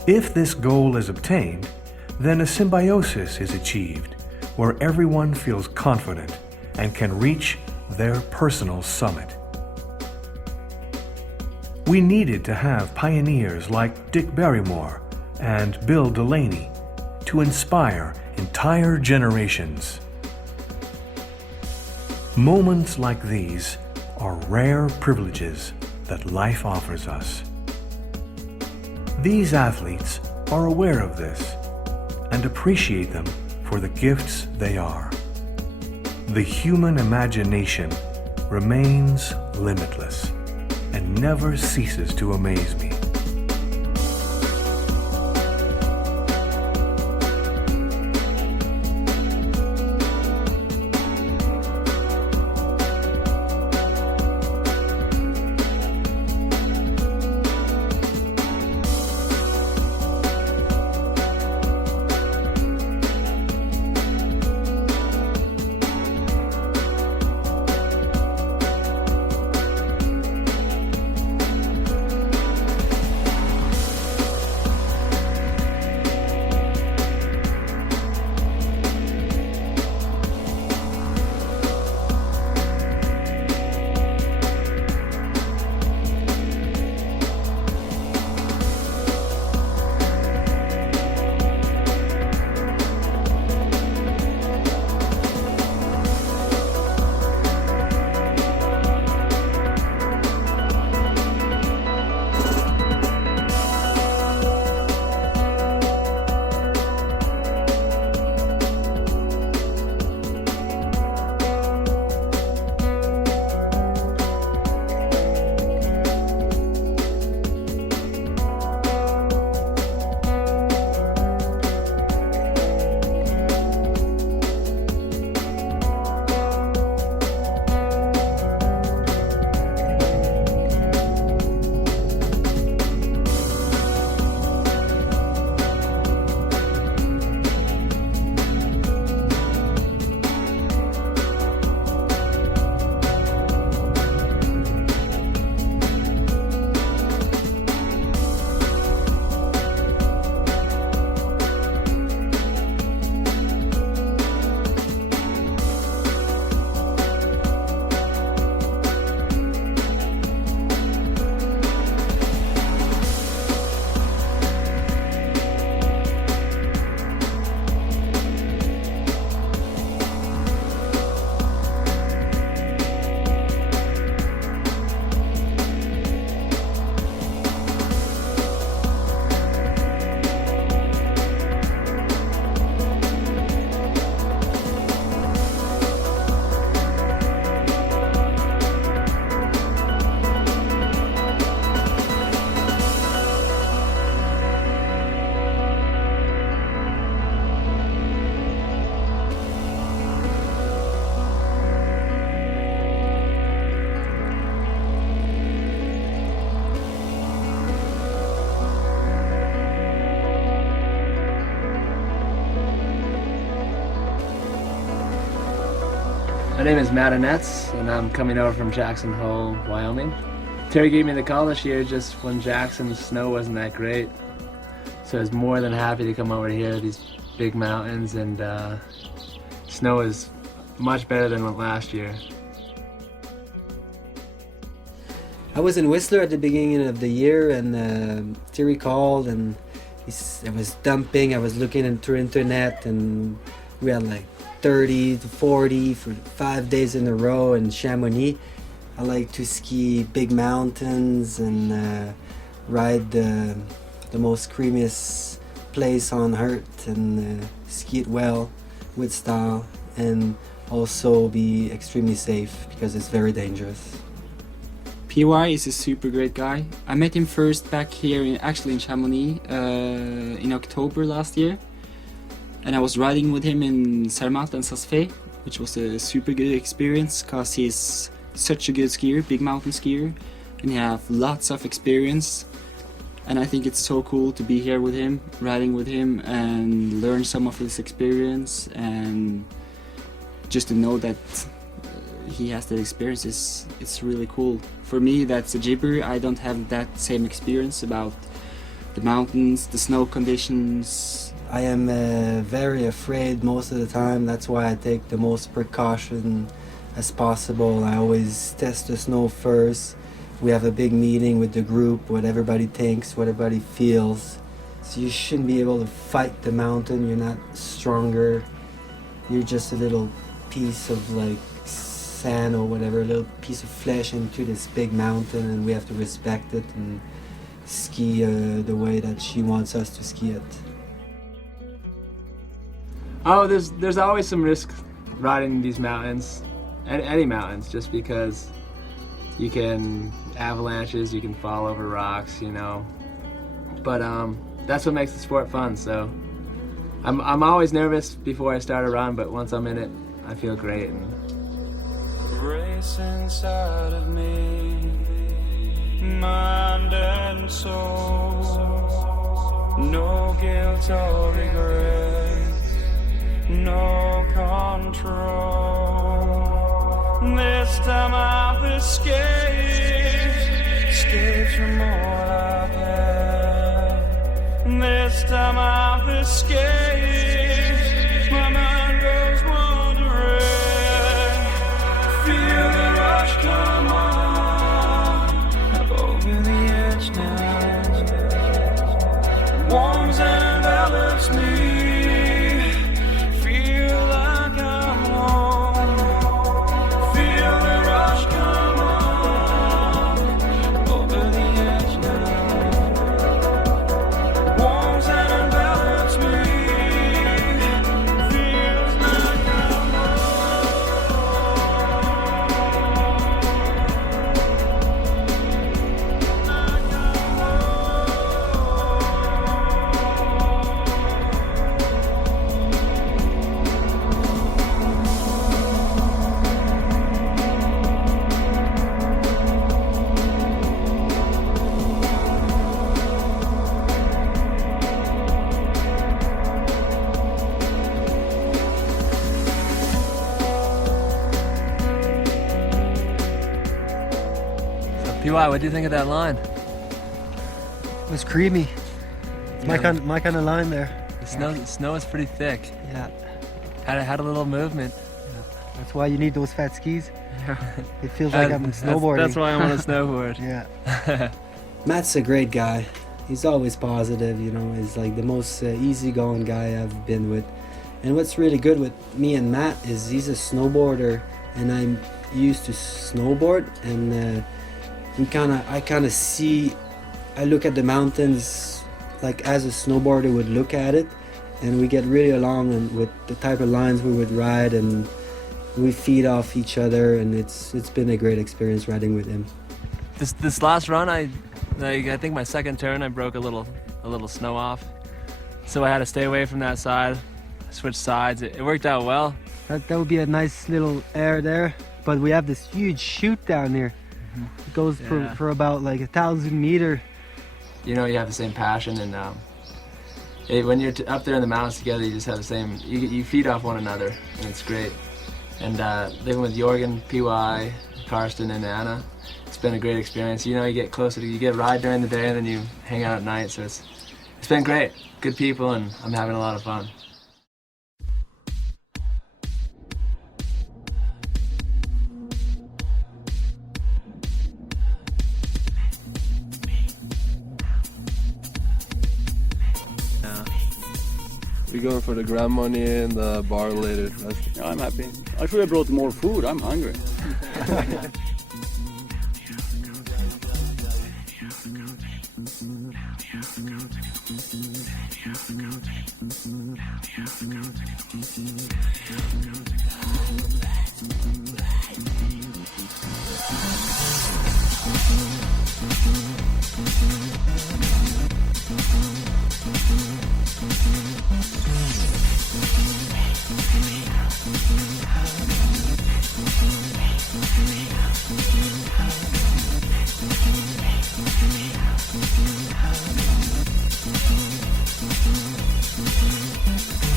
If this goal is obtained, then a symbiosis is achieved, where everyone feels confident and can reach their personal summit. We needed to have pioneers like Dick Barrymore and Bill Delaney to inspire entire generations. Moments like these are rare privileges that life offers us. These athletes are aware of this and appreciate them for the gifts they are. The human imagination remains limitless and never ceases to amaze me. My name is Matt Annetz, and I'm coming over from Jackson Hole, Wyoming. Terry gave me the call this year just when Jackson's snow wasn't that great. So I was more than happy to come over here to these big mountains, and snow is much better than last year. I was in Whistler at the beginning of the year, and Terry called, and it was dumping. I was looking into internet, and we had like 30 to 40 for 5 days in a row in Chamonix. I like to ski big mountains and ride the most creamiest place on earth, and ski it well with style, and also be extremely safe because it's very dangerous. PY is a super great guy. I met him first back here in Chamonix in October last year, and I was riding with him in Zermatt and Saas-Fee, which was a super good experience because he's such a good skier, big mountain skier, and he have lots of experience. And I think it's so cool to be here with him, riding with him, and learn some of his experience, and just to know that he has that experience it's really cool. For me, that's a gibber. I don't have that same experience about the mountains, the snow conditions. I am very afraid most of the time. That's why I take the most precaution as possible. I always test the snow first we have a big meeting with the group, what everybody thinks, what everybody feels. So you shouldn't be able to fight the mountain. You're not stronger. You're just a little piece of like sand or whatever, a little piece of flesh into this big mountain, and we have to respect it and ski the way that she wants us to ski it. Oh, there's always some risk riding these mountains, any mountains, just because you can avalanches, you can fall over rocks, you know. But that's what makes the sport fun. So I'm always nervous before I start a run, but once I'm in it, I feel great. And race inside of me, mind and soul, no guilt or regret, no control. This time I've escaped from all I've had. This time I've escaped, my mind goes wandering. Feel the rush come on, over the edge now. Warms and envelops me. Feel like I'm home. Feel the rush come on, over the edge now. Warms and envelops me. Feels like I'm PY, what do you think of that line? It was creamy. It's my kind of line there. The snow is pretty thick. Yeah. Had a little movement. That's why you need those fat skis. It feels like I'm snowboarding. That's why I want to snowboard. Yeah. Matt's a great guy. He's always positive, you know. He's like the most easygoing guy I've been with. And what's really good with me and Matt is he's a snowboarder, and I'm used to snowboard, and I look at the mountains like as a snowboarder would look at it, and we get really along and with the type of lines we would ride, and we feed off each other, and it's been a great experience riding with him. This last run, I think my second turn I broke a little snow off, so I had to stay away from that side, switch sides. It worked out well. That would be a nice little air there, but we have this huge chute down here. It goes for about like 1,000 meters. You know, you have the same passion, and when you're up there in the mountains together, you just have the same. You feed off one another, and it's great. And living with Jorgen, PY, Karsten, and Anna, it's been a great experience. You know, you get closer. You get a ride during the day, and then you hang out at night. So it's been great. Good people, and I'm having a lot of fun. We're going for the grand money and the bar later. I'm happy. I should have brought more food. I'm hungry.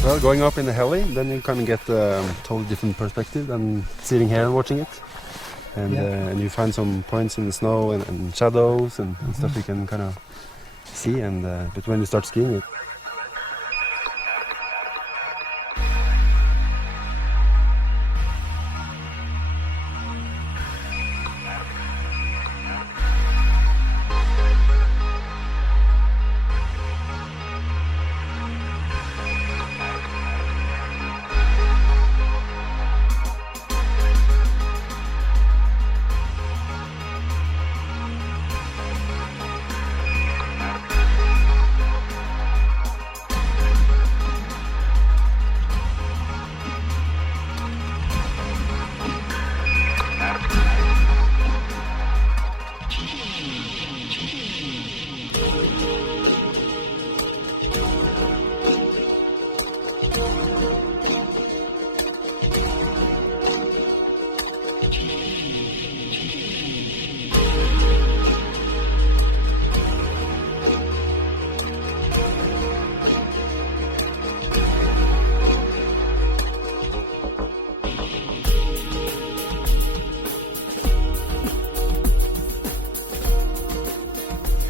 Well, going up in the heli, then you kind of get a totally different perspective than sitting here and watching it. And you find some points in the snow and shadows and stuff you can kind of see. But when you start skiing it,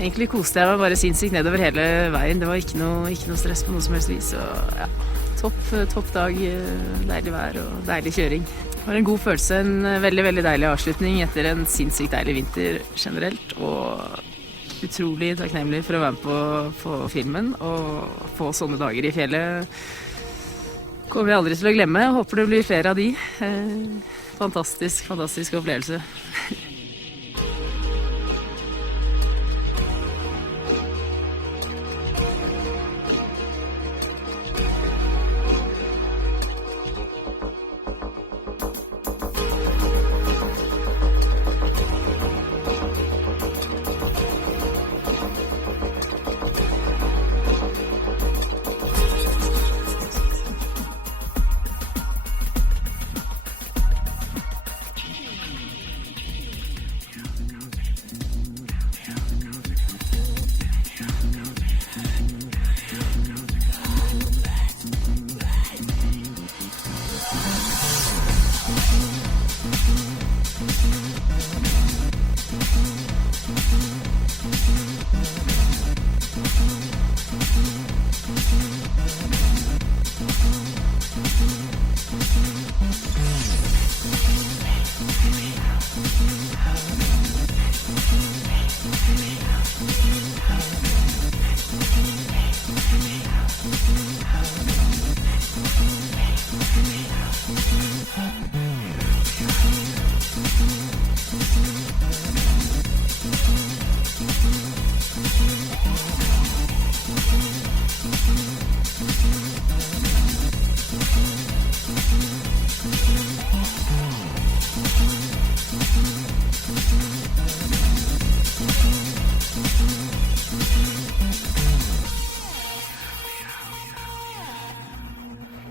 Egentlig koste jeg meg bare sinnssykt nedover hele veien. Det var ikke noe stress på noe som helst vis. Og ja, topp dag, deilig vær og deilig kjøring. Det var en god følelse, en veldig, veldig deilig avslutning etter en sinnssykt deilig vinter generelt. Og utrolig takknemlig for å være med på filmen og få sånne dager i fjellet. Kommer vi aldri til å glemme. Håper det blir flere av de. Fantastisk opplevelse.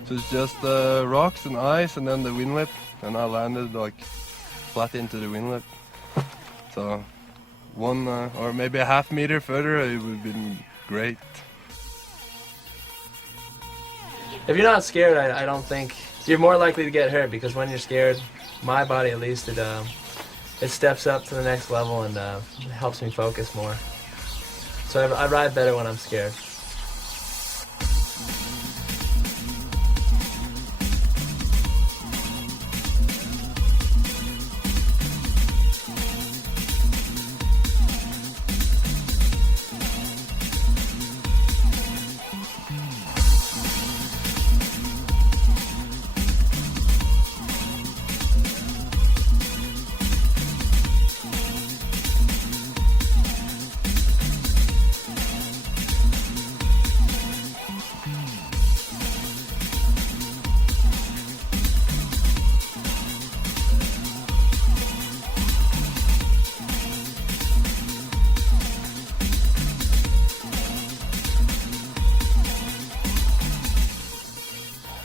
So it's just rocks and ice and then the windlip, and I landed like flat into the windlip. So one or maybe a half meter further it would have been great. If you're not scared, I don't think you're more likely to get hurt, because when you're scared, my body at least, it steps up to the next level and helps me focus more. So I ride better when I'm scared.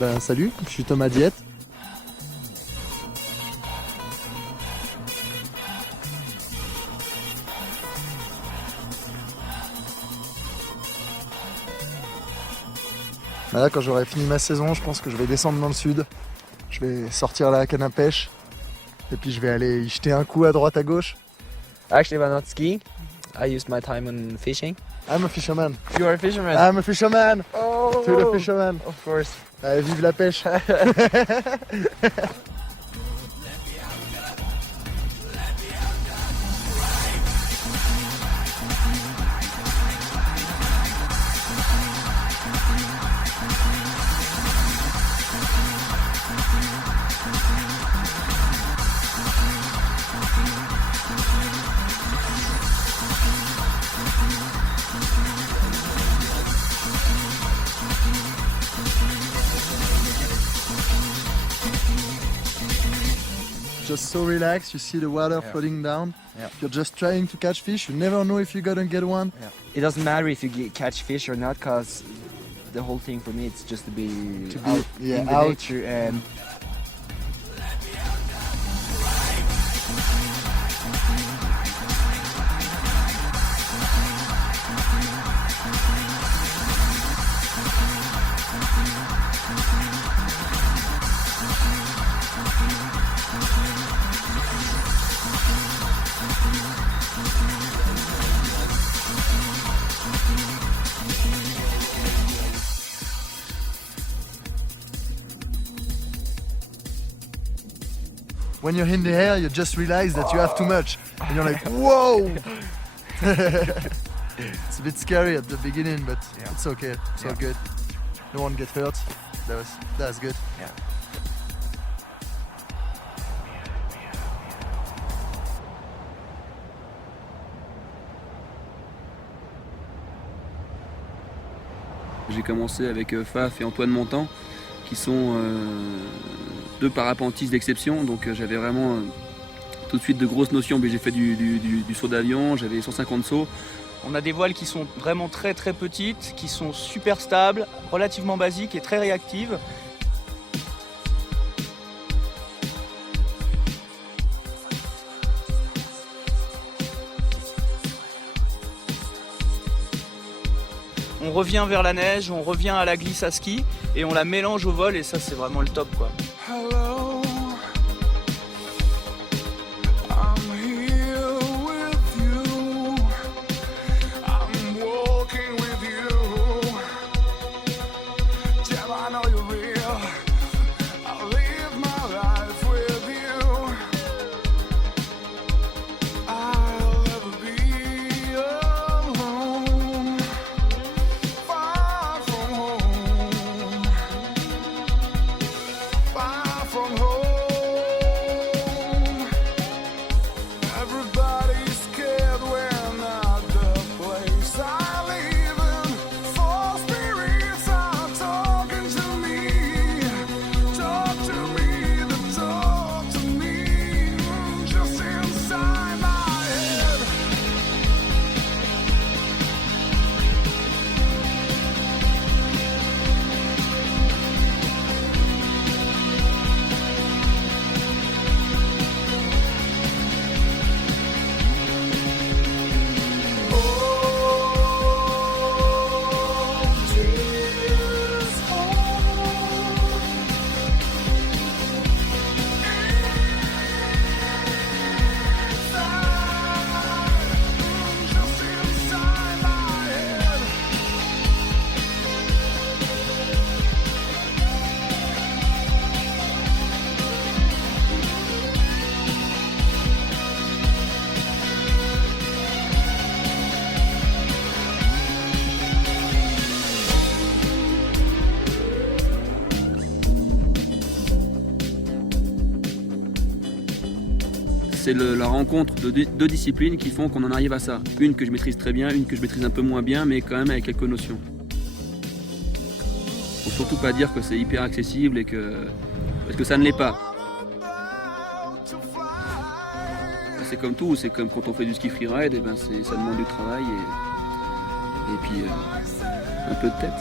Ben, salut, je suis Thomas Diette. Là, quand j'aurai fini ma saison, je pense que je vais descendre dans le sud. Je vais sortir la canne à pêche et puis je vais aller y jeter un coup à droite à gauche. Actually, when not skiing, I used my time on fishing. I'm a fisherman. You are a fisherman? I'm a fisherman. Oh, to the fisherman. Of course. Allez, vive la pêche. Just so relaxed, you see the water flooding down. Yeah. You're just trying to catch fish, you never know if you're gonna get one. Yeah. It doesn't matter if you catch fish or not, because the whole thing for me it's just to be out in the nature and when you're in the air, you just realize that you have too much. And you're like, whoa! It's a bit scary at the beginning, but it's okay. It's all good. No one get hurt. That's good. Yeah. J'ai commencé avec Faf et Antoine Montan, qui sont deux parapentistes d'exception, donc j'avais vraiment tout de suite de grosses notions. Mais j'ai fait du saut d'avion, j'avais 150 sauts. On a des voiles qui sont vraiment très très petites, qui sont super stables, relativement basiques et très réactives. On revient vers la neige, on revient à la glisse à ski et on la mélange au vol et ça c'est vraiment le top quoi. Hello, I'm here with you. I'm walking with you. Damn, I know you're real. I'll live my life with you. I'll never be alone. Far from home. Far from home. Everybody's scared we're not the place I live in. Four spirits are talking to me. Talk to me, they talk to me. Just inside my head. C'est la rencontre de deux disciplines qui font qu'on en arrive à ça. Une que je maîtrise très bien, une que je maîtrise un peu moins bien, mais quand même avec quelques notions. Faut surtout pas dire que c'est hyper accessible et parce que ça ne l'est pas. C'est comme tout, c'est comme quand on fait du ski freeride, et ben ça demande du travail et puis un peu de tête.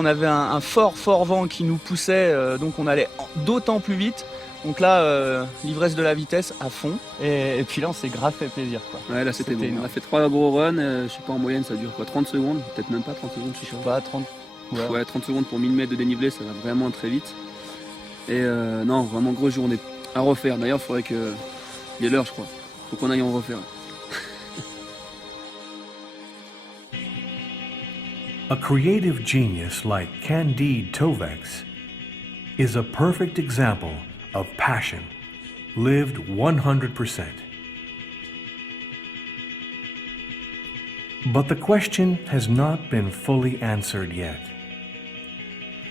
On avait un fort vent qui nous poussait, donc on allait d'autant plus vite. Donc là, l'ivresse de la vitesse à fond. Et puis là, on s'est grave fait plaisir, quoi. Ouais, là c'était bon. On a fait 3 gros runs, je sais pas en moyenne ça dure quoi, 30 secondes, peut-être même pas 30 secondes, je sais pas. 30. Ouais, 30 secondes pour 1000 mètres de dénivelé, ça va vraiment très vite. Et non, vraiment grosse journée à refaire. D'ailleurs, il faudrait que... Il est l'heure, je crois. Faut qu'on aille en refaire. A creative genius like Candide Tovex is a perfect example of passion lived 100%. But the question has not been fully answered yet.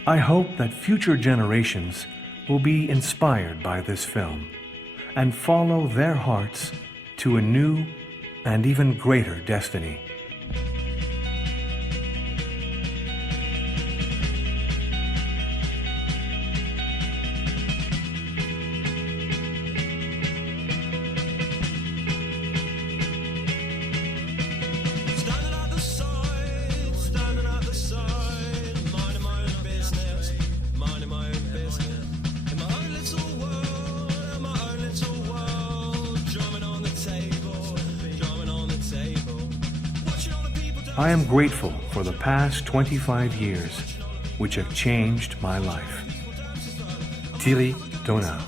I hope that future generations will be inspired by this film and follow their hearts to a new and even greater destiny. I am grateful for the past 25 years, which have changed my life. Tilly Dona.